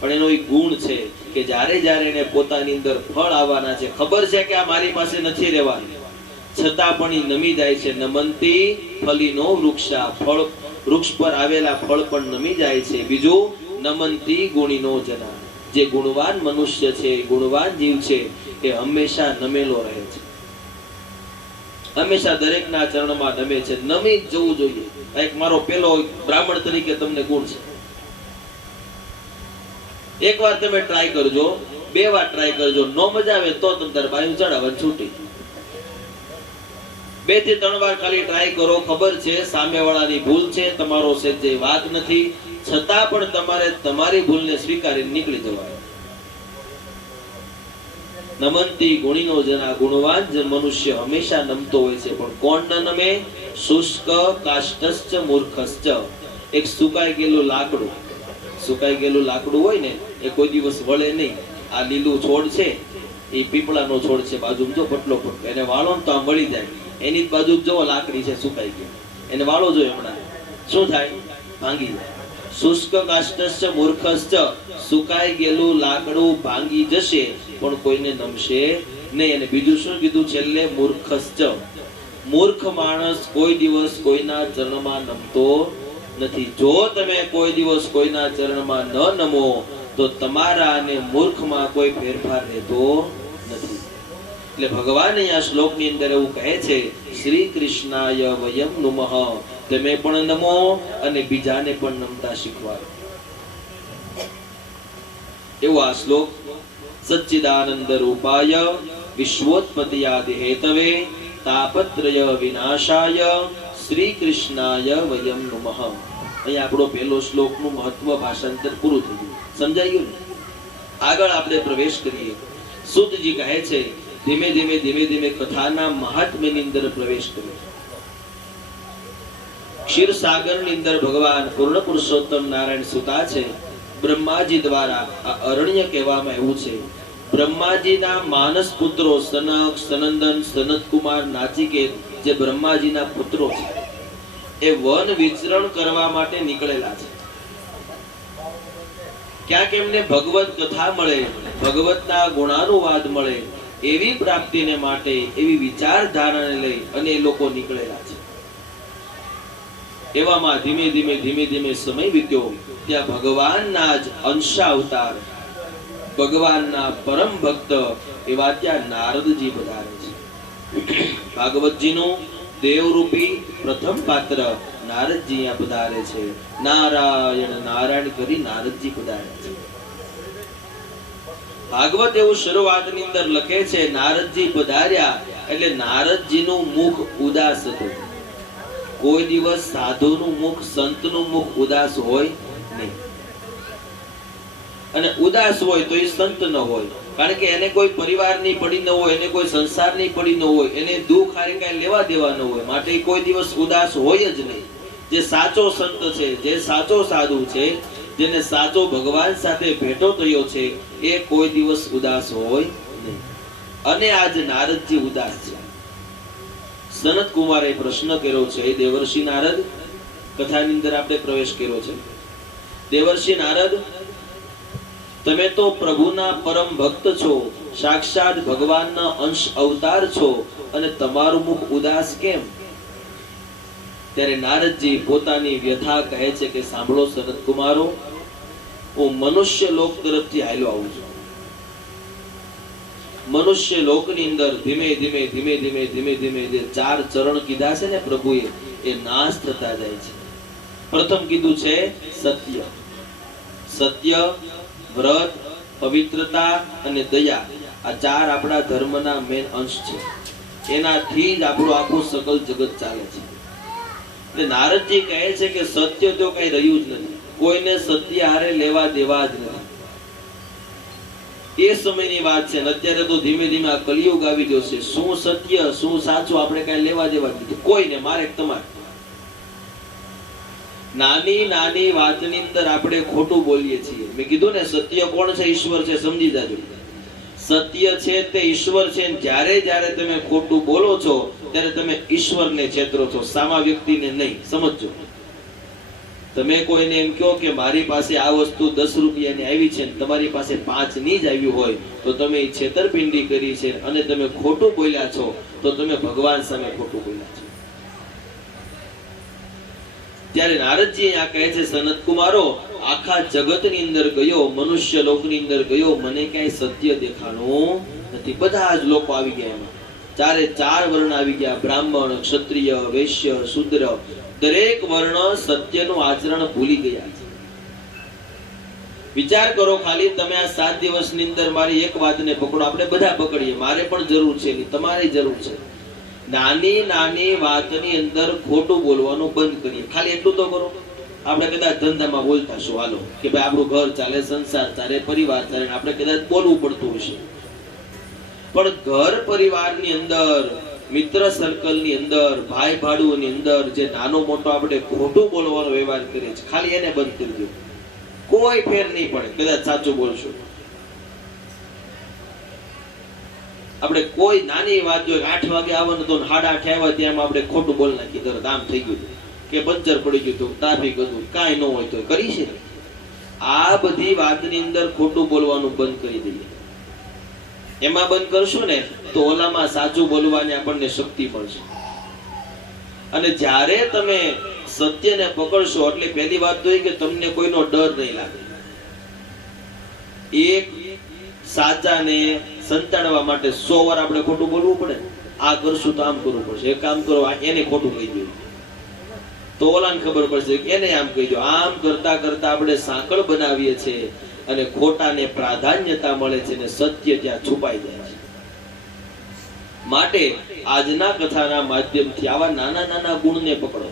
પણ એનો એક ગુણ છે કે જ્યારે જ્યારે એને પોતાની અંદર ફળ આવવાના છે, ખબર છે કે આ મારી પાસે નથી રહેવાનું, છતાં પણ એ નમી જાય છે. નમંતી ફલીનો વૃક્ષ. ફળ વૃક્ષ પર આવેલા ફળ પણ નમી જાય છે. બીજું, નમંતી ગુણીનો જના. જે ગુણવાન મનુષ્ય છે, ગુણવાન જીવ છે, એ હંમેશા નમેલો રહે છે. હંમેશા દરેકના ચરણમાં નમે છે. નમી જવું જોઈએ. એક મારો પેલો બ્રાહ્મણ તરીકે તમને ગુણ છે. એકવાર તમે ટ્રાય કરજો, 2 વાર ટ્રાય કરજો, નો મજા આવે તો તમે તાર બાયું ચડાવવા છૂટી. 2 થી 3 વાર ખાલી ટ્રાય કરો. ખબર છે સામેવાળાની ભૂલ છે, તમારો જે વાત નથી, છતાં પણ તમારે તમારી ભૂલને સ્વીકારીને નીકળી જવાય. નમંતી ગુણીનો જના. ગુણવાન મનુષ્ય હંમેશા નમતો હોય છે. પણ કોણ ન નમે? શુષ્ક કાષ્ટશ્ચ મૂર્ખશ્ચ. એક સુકાઈ ગયેલું લાકડું. સુકાઈ ગયેલું લાકડું હોય ને એ કોઈ દિવસ વળે નહીં. આ લીલું છોડ છે, એ પીપળાનો છોડ છે, બાજુ જો પટલો પટલો, એને વાળો ને તો આમ વળી જાય. એની જ બાજુ જો લાકડી છે સુકાઈ ગઈ, એને વાળો જો હમણાં શું થાય? ભાંગી જાય. શુષ્ક કાષ્ટશ્ચ મૂર્ખશ્ચ. સુકાઈ ગયેલું લાકડું ભાંગી જશે પણ કોઈને નમશે નહીં. અને બીજું શું કીધું છેલ્લે? મૂર્ખશ્ચ. મૂર્ખ માણસ કોઈ દિવસ કોઈના ચરણમાં નમતો નથી. જો તમે કોઈ દિવસ કોઈના ચરણમાં ન નમો તો તમારા અને મૂર્ખમાં કોઈ ફેરફાર રહેતો નથી. એટલે ભગવાન અહીંયા શ્લોકની અંદર એવું કહે છે, શ્રી કૃષ્ણાય વયમ નુમઃ. તમે પણ નમો અને બીજાને પણ નમતા શીખવાડો. એવો આ શ્લોક સચ્ચિદાનંદ રૂપાય વિશ્વોત્પત્તિયાદિ હેતવે તાપત્રય વિનાશાય શ્રી કૃષ્ણાય વયમ નમઃ. અહીં આપણો પહેલો શ્લોકનું મહત્વ ભાષાંતર પૂરું થઈ ગયું. સમજાઈ ગયું ને? આગળ આપણે પ્રવેશ કરીએ. સુતજી કહે છે ધીમે ધીમે ધીમે ધીમે કથાના મહાત્મ્યની અંદર પ્રવેશ કર્યો. ક્ષીરસાગરની અંદર ભગવાન પૂર્ણ પુરુષોત્તમ નારાયણ સુતા છે. બ્રહ્માજી દ્વારા આ અરણ્ય કહેવામાં આવ્યું છે. બ્રહ્માજીના માનસ પુત્રો સનક, સનંદન, સનતકુમાર, નાચિકેત જે બ્રહ્માજીના પુત્રો છે એ વન વિચરણ કરવા માટે નીકળેલા છે. ક્યાંક એમને ભગવત કથા મળે, ભગવતના ગુણાનુવાદ મળે એવી પ્રાપ્તિને માટે એવી વિચારધારાને લઈ અને એ લોકો નીકળેલા છે. એવામાં ધીમે ધીમે ધીમે ધીમે સમય વીત્યો. ત્યાં ભગવાનના જ અંશાવતાર, ભગવાનના પરમ ભક્ત એવા ત્યાં નારદજી પધારે છે. ભાગવતજીનું દેવરૂપી પ્રથમ પાત્ર નારદજી અહીંયા પધારે છે. નારાયણ નારાયણ કરી નારદજી પધારે છે. ભાગવત એવું શરૂઆતની અંદર લખે છે નારદજી પધાર્યા એટલે નારદજીનું મુખ ઉદાસ હતું. કોઈ દિવસ સાધુનું મુખ, સંતનું મુખ ઉદાસ હોય નહીં. અને ઉદાસ હોય તો એ સંત ન હોય, કારણ કે એને કોઈ પરિવારની પડી ન હોય, એને કોઈ સંસારની પડી ન હોય, એને દુઃખ હારે કઈ લેવા દેવા ન હોય, માટે કોઈ દિવસ ઉદાસ હોય જ નહીં. જે સાચો સંત છે, જે સાચો સાધુ છે, જેને સાચો ભગવાન સાથે ભેટો થયો છે એ કોઈ દિવસ ઉદાસ હોય નહીં. અને આજ નારદજી ઉદાસ છે. સનત કુમારે પ્રશ્ન કર્યો છે. દેવર્ષિ નારદ, કથાની અંદર આપણે પ્રવેશ કર્યો છે. દેવર્ષિ નારદ, તમે તો પ્રભુના પરમ ભક્ત છો, સાક્ષાત ભગવાનના અંશ અવતાર છો, અને તમારું મુખ ઉદાસ કેમ? ત્યારે નારદજી પોતાની વ્યથા કહે છે કે સાંભળો સનત કુમારો, હું મનુષ્ય લોક તરફથી હાલ્યો આવું છું. મનુષ્ય લોકની અંદર ધીમે ધીમે ધીમે ધીમે ધીમે ધીમે જે ચાર ચરણ કીધા છે ને પ્રભુએ, એ નાશ થતા જાય છે. પ્રથમ કીધું છે સત્ય. સત્ય, વ્રત, પવિત્રતા અને દયા, આ ચાર આપણા ધર્મના મેન અંશ છે. એનાથી જ આપણું આખું સકલ જગત ચાલે છે. એટલે નારદજી કહે છે કે સત્ય તો કઈ રહ્યું જ નથી, કોઈને સત્ય હારે લેવા દેવા જ નથી. એ સમયની વાત છે. અત્યારે તો ધીમે ધીમે આ કલિયુગ આવી ગયો છે. શું સત્ય, શું સાચું આપણે કઈ લેવા દેવા જ નથી કોઈને, મારે તમારે. નાની નાની વાતની અંદર આપણે ખોટું બોલીએ છીએ. મેં કીધું ને, સત્ય કોણ છે? ઈશ્વર છે. સમજી જાજો. સત્ય છે તે ઈશ્વર છે. જ્યારે જ્યારે તમે ખોટું બોલો છો ત્યારે તમે ઈશ્વરને છેતરો છો, સામા વ્યક્તિને નહીં. સમજજો. તમે કોઈને એમ કહો કે મારી પાસે આ વસ્તુ 10 રૂપિયાની આવી છે, તમારી પાસે 5 ની જ આવી હોય, તો તમે છેતરપિંડી કરી છે અને તમે ખોટું બોલ્યા છો, તો તમે ભગવાન સામે ખોટું બોલ્યા છો. ત્યારે નારદજી આ કહે છે, સનત કુમારો, આખા જગતની અંદર ગયો, મનુષ્ય લોકની અંદર ગયો, મને ક્યાંય સત્ય દેખાણું નથી. બધા જ લોકો આવી ગયા એમાં. ચારે ચાર વર્ણ આવી ગયા. બ્રાહ્મણ, ક્ષત્રિય, વૈશ્ય, શૂદ્ર, દરેક વર્ણ સત્યનું આચરણ ભૂલી ગયા છે. વિચાર કરો ખાલી, તમે આ 7 દિવસની અંદર મારી એક વાતને પકડો. આપણે બધા પકડીએ, મારે પણ જરૂર છે, તમારે જરૂર છે. નાની નાની વાતની અંદર ખોટું બોલવાનું બંધ કરીએ. ખાલી એટલું તો કરો. આપણે કદાચ ધંધામાં બોલતા શું, હાલો કે ભાઈ આપણું ઘર ચાલે, સંસાર ચાલે, પરિવાર ચાલે, આપણે કદાચ બોલવું પડતું હશે, પણ ઘર પરિવારની અંદર, મિત્ર સર્કલની અંદર, ભાઈ ભાડુની અંદર જે નાનો મોટો આપણે ખોટું બોલવાનો વ્યવહાર કરીએ છીએ, ખાલી એને બંધ કરી દો. કોઈ ફેર નહીં પડે. કદાચ સાચું બોલશું. આપણે કોઈ નાની વાત જોઈએ, 8 વાગે આવવાનું તો 8:30 આવ્યા ત્યાં આપણે ખોટું બોલ નાખી, તરત આમ થઈ ગયું કે પંચર પડી ગયું તો ટ્રાફિક હતું, કાંઈ ન હોય તો કરી છે. આ બધી વાતની અંદર ખોટું બોલવાનું બંધ કરી દઈએ. એમાં બંધ કરશું ને તો ઓલામાં સાચું બોલવાની આપણને શક્તિ મળશે. અને જ્યારે તમે સત્યને પકડશો એટલે પહેલી વાત તો એ કે તમને કોઈનો ડર નહીં લાગે. એક સાચાને સંતાડવા માટે 100 વાર આપણે ખોટું બોલવું પડે. આ કરશું તો આમ કરવું પડશે, એક કામ કરો એને ખોટું કહી દો તો ઓલાને ખબર પડશે કે એને આમ કહી દો. આમ કરતા કરતા આપણે સાંકળ બનાવીએ છીએ અને ખોટાને પ્રાધાન્યતા મળે છે અને સત્ય ત્યાં છુપાઈ જાય છે. માટે આજના કથાના માધ્યમથી આવા નાના નાના ગુણને પકડો,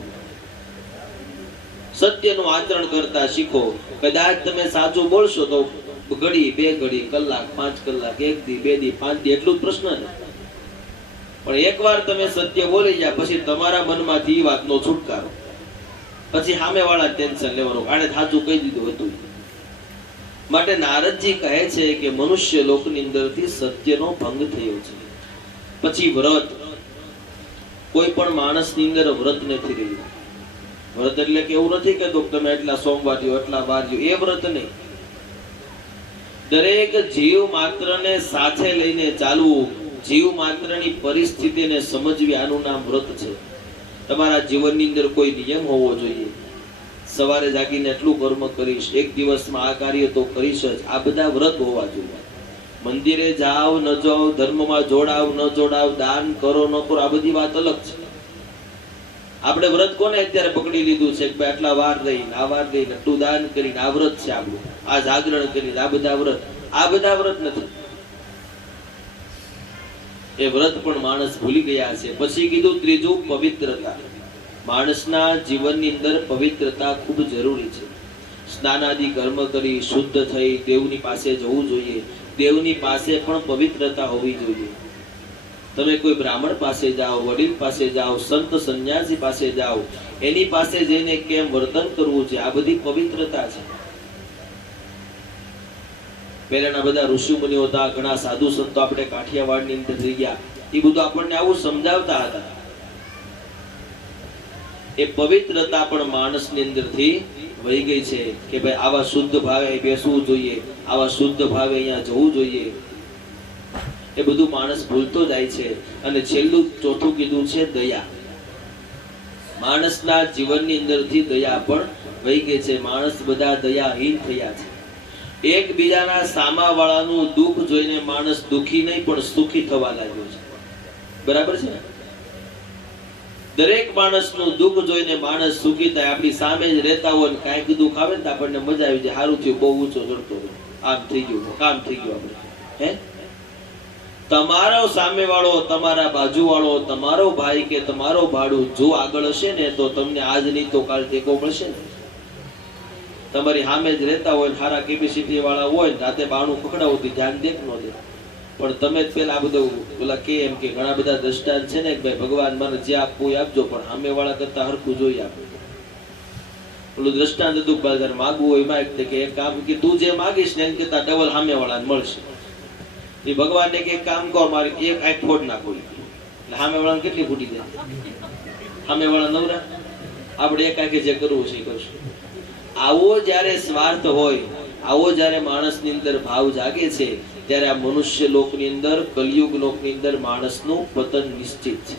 સત્યનું આચરણ કરતા શીખો. કદાચ તમે સાચું બોલશો તો ઘડી, 2 ઘડી, કલાક, 5 કલાક, 1 દી, 2 દી, 5 દી એટલું જ પ્રશ્ન નથી. પણ એકવાર તમે સત્ય બોલી ગયા પછી તમારા મનમાંથી એ વાતનો છુટકારો, પછી સામેવાળા ટેન્શન લેવાનું, આને સાચું કહી દીધું હતું. માટે નારદજી કહે છે કે મનુષ્ય લોકની અંદરથી સત્યનો ભંગ થયો છે. પછી વ્રત, કોઈ પણ માણસની અંદર વ્રત નથી રહ્યું. વ્રત એટલે કે એવું નથી કે તમે એટલા સોમવારીઓ એટલા વારીઓ, એ વ્રત નહીં. દરેક જીવ માત્રને સાથે લઈને ચાલવું, જીવ માત્રની પરિસ્થિતિને સમજવી, આનું નામ વ્રત છે. તમારા જીવનની અંદર કોઈ નિયમ હોવો જોઈએ. સવારે જાગીને એટલું કર્મ કરીશ, એક દિવસમાં આ કાર્ય તો કરીશ જ, આ બધા વ્રત હોવા જોઈએ. મંદિરે જાઓ ન જાઓ, ધર્મમાં જોડાવ ન જોડાવ, દાન કરો ન કરો, આ બધી વાત અલગ છે. આપણે વ્રત કોને અત્યારે પકડી લીધું છે કે આટલા વાર રહીને, આ વાર રહીને, આટલું દાન કરીને આ વ્રત છે આપણું, આ જાગરણ કરીને આ બધા વ્રત. આ બધા વ્રત નથી. એ વ્રત પણ માણસ ભૂલી ગયા છે. પછી કીધું ત્રીજું પવિત્રતા. માણસના જીવનની અંદર પવિત્રતા ખૂબ જરૂરી છે. સ્નાનાદિ કર્મ કરી શુદ્ધ થઈ દેવની પાસે જવું જોઈએ. દેવની પાસે પણ પવિત્રતા હોવી જોઈએ. તમે કોઈ બ્રાહ્મણ પાસે જાઓ, વડીલ પાસે જાઓ, સંત સંન્યાસી પાસે જાઓ, એની પાસે જઈને કેમ વર્તન કરવું છે, આ બધી પવિત્રતા છે. પહેલાના બધા ઋષિ મુનિઓ હતા, ઘણા સાધુ સંતો આપણે કાઠિયાવાડની અંદર થઈ ગયા, એ બધું આપણને આવું સમજાવતા હતા. એ પવિત્રતા પણ માણસની અંદરથી વહી ગઈ છે કે ભાઈ આવા શુદ્ધ ભાવે બેસવું જોઈએ, આવા શુદ્ધ ભાવે અહીંયા જવું જોઈએ. એ બધું માણસ ભૂલતો જાય છે. અને છેલ્લું ચોથું કીધું છે દયા. માણસના જીવનની અંદરથી દયા પણ વહી ગઈ છે. માણસ બધા દયાહીન થયા છે. એકબીજાના સામાવાળાનું દુઃખ જોઈને માણસ દુઃખી નહીં પણ સુખી થવા લાગ્યો છે. બરાબર છે? દરેક માણસનું દુઃખ જોઈને માણસ સુખી થાય. આપણી સામે જ રહેતા હોય ને કાંઈક દુઃખ આવે ને આપણને મજા આવી જાય, સારું થયું, બહુ ઊંચો ચડતો હોય, આમ થઈ ગયું, કામ થઈ ગયું. આપણે તમારો સામેવાળો, તમારા બાજુવાળો, તમારો ભાઈ કે તમારો ભાડું જો આગળ હશે ને તો તમને આજ નહીં તો કાલ ટેકો મળશે ને. તમારી સામે જ રહેતા હોય, સારા કેપેસિટી વાળા હોય, રાતે બાણું પકડાવતી ધ્યાન દેખ ન દે, પણ તમે પેલા બધું પેલા કે એમ કે ઘણા બધા દ્રષ્ટાંત છે ને કે ભાઈ ભગવાન મને જે આપવું એ આપજો, પણ સામે વાળા કરતા હરખું જોઈ આપે. પેલું દ્રષ્ટાંત હતું બાજાર માગવું હોય માગ કે એક કામ કે તું જે માગીશ ને એમ કરતા ડબલ સામે વાળાને મળશે. એ ભગવાનને કે કામ કર, મારે એક આંખ ફોડ નાખો, એટલે સામે વાળાને કેટલી ફૂટી જાય? સામે વાળા નવરા, આપણે એક આંખે જે કરવું છે એ કરશું. આવો જ્યારે સ્વાર્થ હોય, આવો જ્યારે માણસની અંદર ભાવ જાગે છે, ત્યારે આ મનુષ્ય લોકની અંદર, કલયુગ લોકની અંદર માણસનું પતન નિશ્ચિત છે.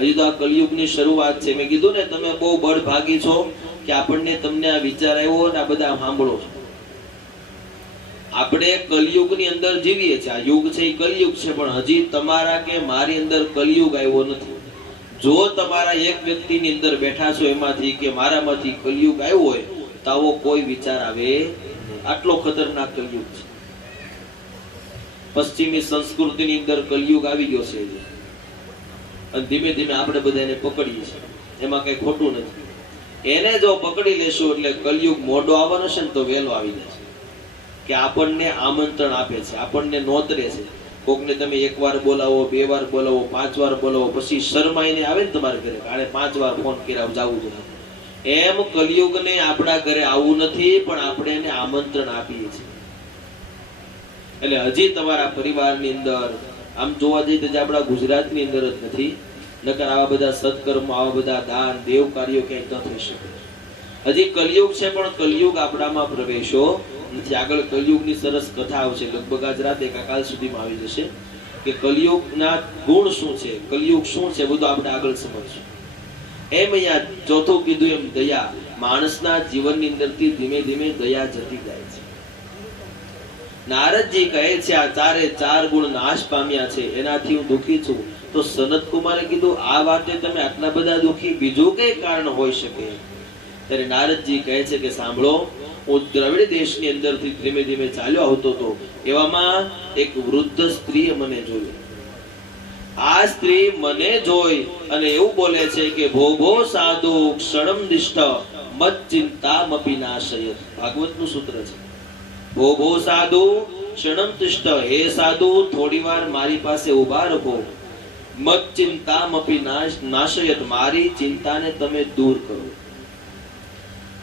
હજી તો આ કલયુગની શરૂઆત છે. મેં કીધું ને તમે બહુ બળભાગી છો કે આપણને તમને આ વિચાર આવ્યો ને આ બધા સાંભળો છો. આપણે કલયુગની અંદર જીવીએ છીએ. આ યુગ છે એ કલયુગ છે, પણ હજી તમારા કે મારી અંદર કલયુગ આવ્યો નથી. જો તમારા એક વ્યક્તિની અંદર બેઠા છો એમાંથી કે મારામાંથી કલયુગ આવ્યો હોય તો આવો કોઈ વિચાર આવે. આટલો ખતરનાક કલયુગ છે. પશ્ચિમી સંસ્કૃતિની અંદર કલયુગ આવી ગયો છે અને ધીમે ધીમે આપણે બધા એને પકડીએ છીએ. એમાં કઈ ખોટું નથી. એને જો પકડી લેશું એટલે કલયુગ મોડો આવવાનો છે ને તો વહેલો આવી જશે. કે આપણને આમંત્રણ આપે છે, આપણને નોતરે છે. કોકને તમે 1 વાર બોલાવો, 2 વાર બોલાવો, 5 વાર બોલાવો, પછી શરમાઈને આવે ને તમારા ઘરે, આને 5 વાર ફોન કર્યા જવું જોઈએ. એમ કલયુગને આપણા ઘરે આવવું નથી, પણ આપણે એને આમંત્રણ આપીએ છીએ. એટલે હજી તમારા પરિવારની અંદર આમ જોવા જઈએ તો આપણા ગુજરાતની અંદર જ નથી, નકર આવા બધા સત્કર્મ, આવા બધા દાન દેવ કાર્યો ક્યાંય ન થઈ શકે. હજી કલયુગ છે, પણ કલયુગ આપણામાં પ્રવેશો નથી. આગળ કલયુગની સરસ કથા આવશે, લગભગ આજ રાતે કાલ સુધીમાં આવી જશે કે કલયુગના ગુણ શું છે, કલયુગ શું છે, બધું આપણે આગળ સમજશું. એમ અહીંયા ચોથું કીધું એમ દયા. માણસના જીવનની અંદરથી ધીમે ધીમે દયા જતી જાય છે. નારદજી કહે છે આ ચારે ચાર ગુણ નાશ પામ્યા છે, એનાથી હું દુઃખી છું. તો સનત કુમારે કીધું આ વાતે તમે આટલા બધા દુઃખી, બીજું કઈ કારણ હોઈ શકે? ત્યારે નારદજી કહે છે કે સાંભળો, હું દ્રવિડ દેશની અંદરથી ધીમે ધીમે ચાલ્યો આવતો હતો, એવામાં એક વૃદ્ધ સ્ત્રીએ મને જોયો. આ સ્ત્રી મને જોઈ અને એવું બોલે છે કે ભો ભો સાધુ ક્ષણમ નિષ્ઠ મત ચિંતામપી નાશયત. ભાગવતનું સૂત્ર છે. ભો ભો સાધુ ક્ષણમ તિષ્ઠ, હે સાધુ થોડી વાર મારી પાસે ઊભા રહો. મત ચિંતામપી નાશયત, મારી ચિંતાને તમે દૂર કરો.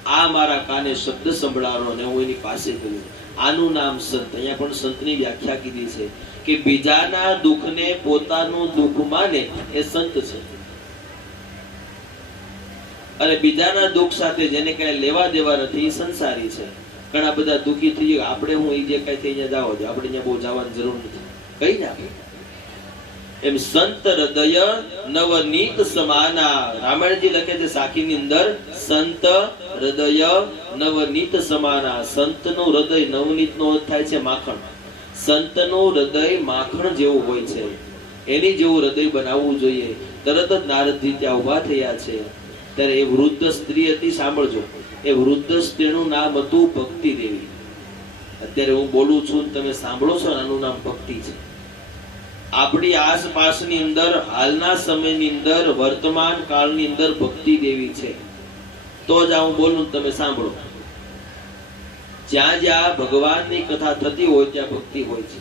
આ મારા કાને શબ્દ સંભળાવો અને હું એની પાસે ગયો. આનું નામ સંત. અહીંયા પણ સંતની વ્યાખ્યા કીધી છે કે બીજાના દુઃખને પોતાનું દુઃખ માને એ સંત છે. અને બીજાના દુઃખ સાથે જેને કઈ લેવા દેવા નથી એ સંસારી છે. ઘણા બધા દુઃખી થઈ ગયા, આપણે હું એ જે કઈ થઈ અહીંયા જાવ છો, આપણે અહીંયા બહુ જવાની જરૂર નથી, કઈ ના એમ. સંત હૃદય નવનીત સમાના. રામાયણજી લખે છે સાખીની અંદર, સંત હૃદય નવનીત સમાના. સંતનું હૃદય નવનીતનો અર્થ થાય છે માખણ. સંતનું હૃદય માખણ જેવું હોય છે, એની જેવું હૃદય બનાવવું જોઈએ. તરત જ નારદજી ત્યાં ઉભા થયા છે. ત્યારે એ વૃદ્ધ સ્ત્રી હતી, સાંભળજો. એ વૃદ્ધ સ્ત્રીનું નામ હતું ભક્તિ દેવી. અત્યારે હું બોલું છું, તમે સાંભળો છો, આનું નામ ભક્તિ છે. આપણી આસપાસની અંદર હાલના સમયની અંદર વર્તમાન કાળની અંદર ભક્તિ દેવી છે. તો જ હું બોલું તમે સાંભળો. જ્યાં જ્યાં ભગવાનની કથા થતી હોય ત્યાં ભક્તિ હોય છે.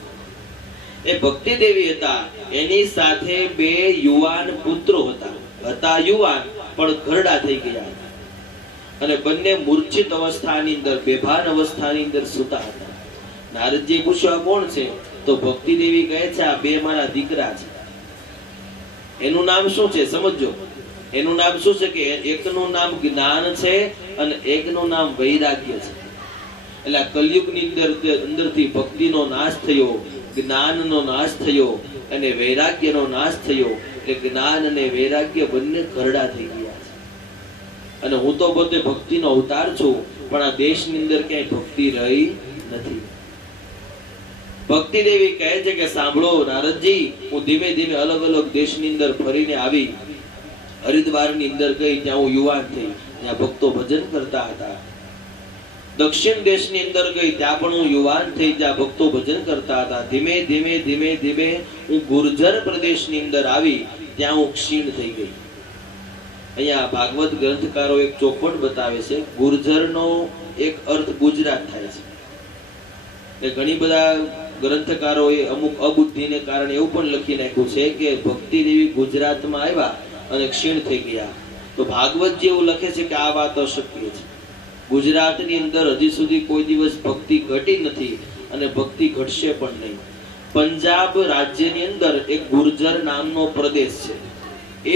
એ ભક્તિ દેવી હતા. એની સાથે બે યુવાન પુત્રો હતા યુવાન પણ ઘરડા થઈ ગયા અને બંને મૂર્છિત અવસ્થાની અંદર, બેભાન અવસ્થાની અંદર સૂતા હતા. નારદજી પૂછ્યું આ કોણ છે? તો ભક્તિ દેવી કહે છે આ બે મારા દીકરા છે. એનું નામ શું છે સમજો. એનું નામ શું છે કે એકનું નામ જ્ઞાન છે અને એકનું નામ વૈરાગ્ય છે. એટલે કલયુગની અંદરથી ભક્તિનો નાશ થયો, જ્ઞાનનો નાશ થયો અને વૈરાગ્યનો નાશ થયો. એટલે જ્ઞાન અને વૈરાગ્ય બંને ઘરડા થઈ ગયા છે. અને હું તો પોતે ભક્તિનો અવતાર છું, પણ આ દેશની અંદર ક્યાંય ભક્તિ રહી નથી. ભક્તિ દેવી કહે છે કે સાંભળો નારદજી, હું ધીમે ધીમે અલગ અલગ દેશની અંદર ફરીને આવી. હરિદ્વારની અંદર ગઈ, ત્યાં હું યુવાન થઈ, ત્યાં ભક્તો ભજન કરતા હતા. દક્ષિણ દેશની અંદર ગઈ, ત્યાં પણ હું યુવાન થઈ, ત્યાં ભક્તો ભજન કરતા હતા. ધીમે ધીમે ધીમે ધીમે હું ગુર્જર પ્રદેશની અંદર આવી, ત્યાં હું ક્ષીણ થઈ ગઈ. અહીંયા ભાગવત ગ્રંથકારો એક ચોખવટ બતાવે છે. ગુર્જરનો એક અર્થ ગુજરાત થાય છે. ઘણી બધા ગ્રંથકારોએ અમુક અબુદ્ધિને કારણે એવું પણ લખી નાખ્યું છે કે ભક્તિ દેવી ગુજરાતમાં આવ્યા અને ક્ષીણ થઈ ગયા. તો ભાગવત એવું લખે છે કે આ વાત અશક્ય છે. ગુજરાતની અંદર હજી સુધી કોઈ દિવસ ભક્તિ ઘટી નથી અને ભક્તિ ઘટશે પણ નહીં. પંજાબ રાજ્યની અંદર એક ગુર્જર નામનો પ્રદેશ છે.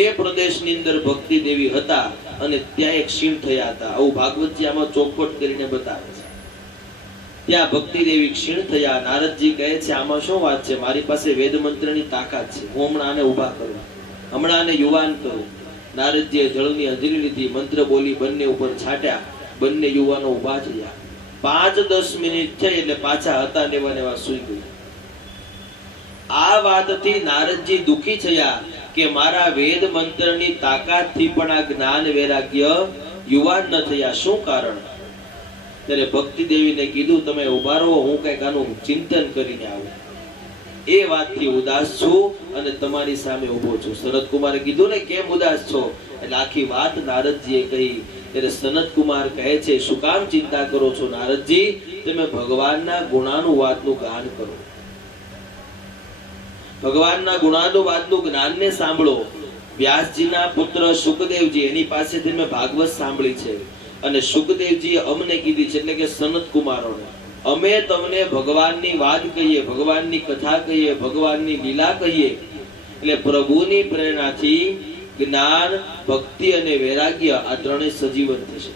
એ પ્રદેશની અંદર ભક્તિ દેવી હતા અને ત્યાં એક ક્ષીણ થયા હતા. આવું ભાગવતજી આમાં ચોખવટ કરીને બતાવે છે. ત્યાં ભક્તિ દેવી ક્ષીણ થયા. નારદજી કહે છે આમાં શું વાત છે? મારી પાસે વેદ મંત્રની તાકાત છે, હું હમણાં આને ઊભા કરું, હમણાં આને યુવાન કરું. નારદજીએ જળની અંજલી લીધી, મંત્ર બોલી બંને ઉપર છાટ્યા. બંને યુવાનો ઊભા થયા. 5-10 મિનિટ થઈ એટલે પાછા હતા નેવા સૂઈ ગયા. આ વાતથી નારદજી દુખી થયા કે મારા વેદ મંત્રની તાકાતથી પણ આ જ્ઞાન વૈરાગ્ય યુવાન ન થયા, શું કારણ? ત્યારે ભક્તિ દેવીને કીધું તમે ઉભા રહો, હું કઈક આનું ચિંતન કરીને આવું. એ વાતથી ઉદાસ છું અને તમારી સામે ઉભો છું. સનત કુમારે કીધું ને કેમ ઉદાસ છો? એટલે આખી વાત નારદજીએ કહી. ત્યારે સનત કુમાર કહે છે શું કામ ચિંતા કરો છો નારદજી? તમે ભગવાનના ગુણાનુવાદનું ગાન કરો, ભગવાનના ગુણાનુવાદનું જ્ઞાનને સાંભળો. વ્યાસજીના પુત્ર શુકદેવજી, એની પાસેથી મેં ભાગવત સાંભળી છે અને શુકદેવજીએ અમને કીધી છે, એટલે કે સનત કુમારોને, અમે તમને ભગવાનની વાત કહીએ, ભગવાનની કથા કહીએ, ભગવાનની લીલા કહીએ. એટલે પ્રભુની પ્રેરણાથી જ્ઞાન, ભક્તિ અને વૈરાગ્ય આ ત્રણેય સજીવન થશે.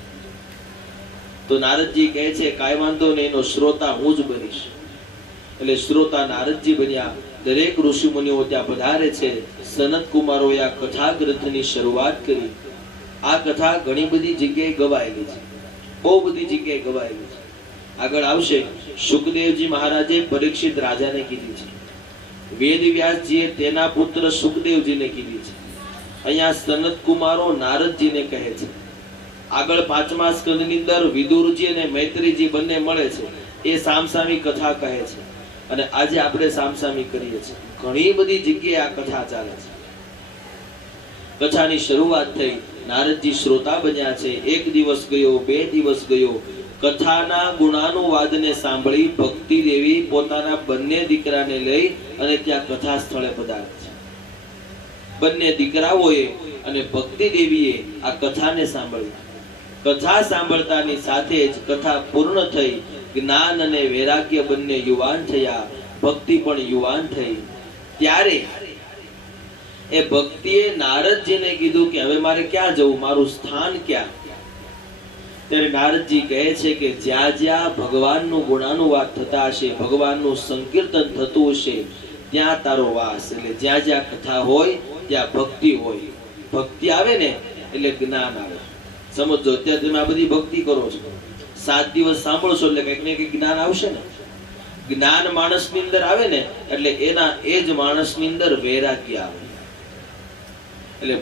તો નારદજી કહે છે કાંઈ વાંધો નહીં, એનો શ્રોતા હું જ બનીશ. એટલે શ્રોતા નારદજી બન્યા. દરેક ઋષિ મુનિઓ ત્યાં પધારે છે. સનત કુમારોએ આ કથા ગ્રંથની શરૂઆત કરી. આ કથા ઘણી બધી જગ્યાએ ગવાયેલી છે, બહુ બધી જગ્યાએ ગવાયેલી છે. આગળ આવશે. શુકદેવજી મહારાજે પરીક્ષિત રાજાને કીધી છે. વેદ વ્યાસજીએ તેના પુત્ર શુકદેવજીને કીધી છે. અહીંયા સનત કુમારો નારદજીને કહે છે. આગળ 5મા સ્કંદની અંદર વિદુરજી અને મૈત્રીજી બંને મળે છે. એ સામસામી કથા કહે છે. અને આજે આપણે સામસામી કરીએ છીએ. ઘણી બધી જગ્યાએ આ કથા ચાલે છે. કથાની શરૂઆત થઈ, નારદજી શ્રોતા બન્યા છે. એક દિવસ ગયો, 2 દિવસ ગયો, કથાના ગુણાનુવાદને સાંભળી ભક્તિ દેવી પોતાના બંને દીકરાને લઈ અને ત્યાં કથા સ્થળે પધારે છે. બંને દીકરાઓએ અને ભક્તિ દેવીએ આ કથાને સાંભળી. કથા સાંભળતાની સાથે જ કથા પૂર્ણ થઈ. જ્ઞાન અને વૈરાગ્ય બંને યુવાન થયા, ભક્તિ પણ યુવાન થઈ. ત્યારે એ ભક્તિએ નારદજીને કીધું કે હવે મારે ક્યાં જવું, મારું સ્થાન ક્યાં? ત્યારે નારદજી કહે છે કે જ્યાં જ્યાં ભગવાનનું ગુણાનુવાદ થતા હશે, ભગવાનનું સંકીર્તન થતું હશે, ત્યાં તારો વાસ. એટલે જ્યાં જ્યાં કથા હોય ત્યાં ભક્તિ હોય. ભક્તિ આવે ને એટલે જ્ઞાન આવે. સમજો, અત્યારે તમે આ બધી ભક્તિ કરો છો, 7 દિવસ સાંભળશો એટલે કંઈક ને કંઈક જ્ઞાન આવશે ને. જ્ઞાન માણસની અંદર આવે ને એટલે એ જ માણસની અંદર વૈરાગ્ય આવે. એટલે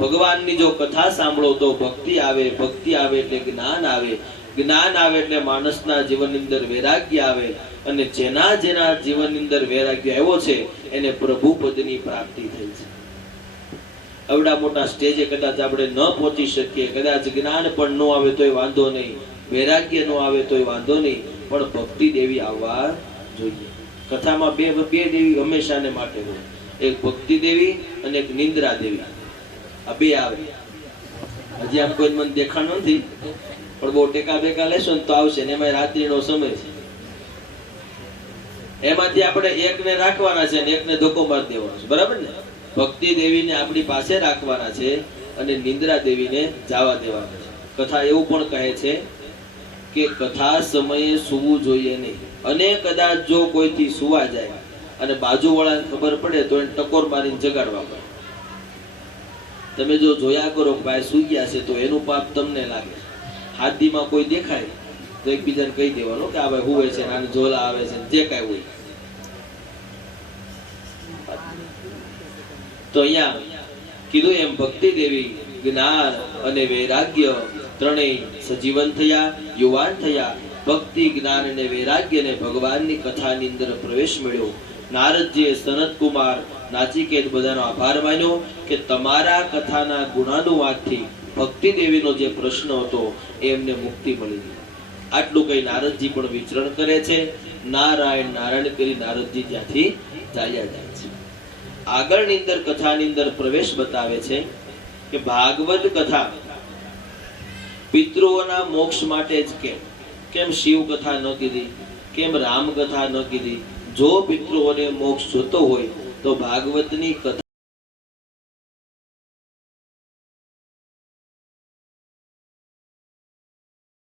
ભગવાનની જો કથા સાંભળો તો ભક્તિ આવે, ભક્તિ આવે એટલે જ્ઞાન આવે, જ્ઞાન આવે એટલે માણસના જીવનની અંદર વૈરાગ્ય આવે. અને જેના જેના જીવનની અંદર વૈરાગ્ય આવ્યો છે એને પ્રભુ પદની પ્રાપ્તિ થઈ છે. આવડા મોટા સ્ટેજે કદાચ આપણે ન પહોંચી શકીએ, કદાચ જ્ઞાન પણ ન આવે તોય વાંધો નહીં, વૈરાગ્ય ન આવે તોય વાંધો નહીં, પણ ભક્તિ દેવી આવવા જોઈએ. કથામાં બે દેવી હંમેશાને માટે હોય, એક ભક્તિ દેવી અને એક નિંદ્રા દેવી. આ બે આવે. હજી આમ કોઈ મને દેખાણ નથી, પણ બહુ ટેકા બેકા લેશો ને તો આવશે. ને એમાં રાત્રિનો સમય છે, એમાંથી આપણે એકને રાખવાના છે અને એકને ધોકો મારી દેવાનો છે. બરાબર ને? ભક્તિ દેવીને આપણી પાસે રાખવાના છે અને નિંદ્રા દેવીને જવા દેવાના છે. કથા એવું પણ કહે છે કે કથા સમયે સૂવું જોઈએ નહીં. અને કદાચ જો કોઈથી સુવા જાય અને બાજુવાળાને ખબર પડે તો એને ટકોર મારીને જગાડવા પડે. તમે જો જોયા કરો કે ભાઈ સુઈ ગયા છે તો એનું પાપ તમને લાગે. હાથીમાં કોઈ દેખાય તો એકબીજાને કહી દેવાનું કે આ ભાઈ હુવે છે, આને ઝોલા આવે છે, જે કાંઈ હોય. તો અહીંયા કીધું એમ ભક્તિ દેવી જ્ઞાન અને વૈરાગ્ય ત્રણેય સજીવન થયા, યુવાન થયા. ભક્તિ, જ્ઞાન અને વૈરાગ્યને ભગવાનની કથાની અંદર પ્રવેશ મળ્યો. નારદજીએ સનત કુમાર, નાચિકેત બધાનો આભાર માન્યો કે તમારા કથાના ગુણાનુવાદથી ભક્તિ દેવીનો જે પ્રશ્ન હતો એમને મુક્તિ મળી ગઈ. આટલું કઈ નારદજી પણ વિચરણ કરે છે. નારાયણ નારાયણ કરી નારદજી ત્યાંથી ચાલ્યા જાય છે. આગળની અંદર કથાની અંદર પ્રવેશ બતાવે છે કે ભાગવત કથા પિતૃઓના મોક્ષ માટે જ કેમ શિવ કથા ન કીધી, કેમ રામ કથા ન કીધી? જો પિતૃઓને મોક્ષ જોતો હોય તો ભાગવતની કથા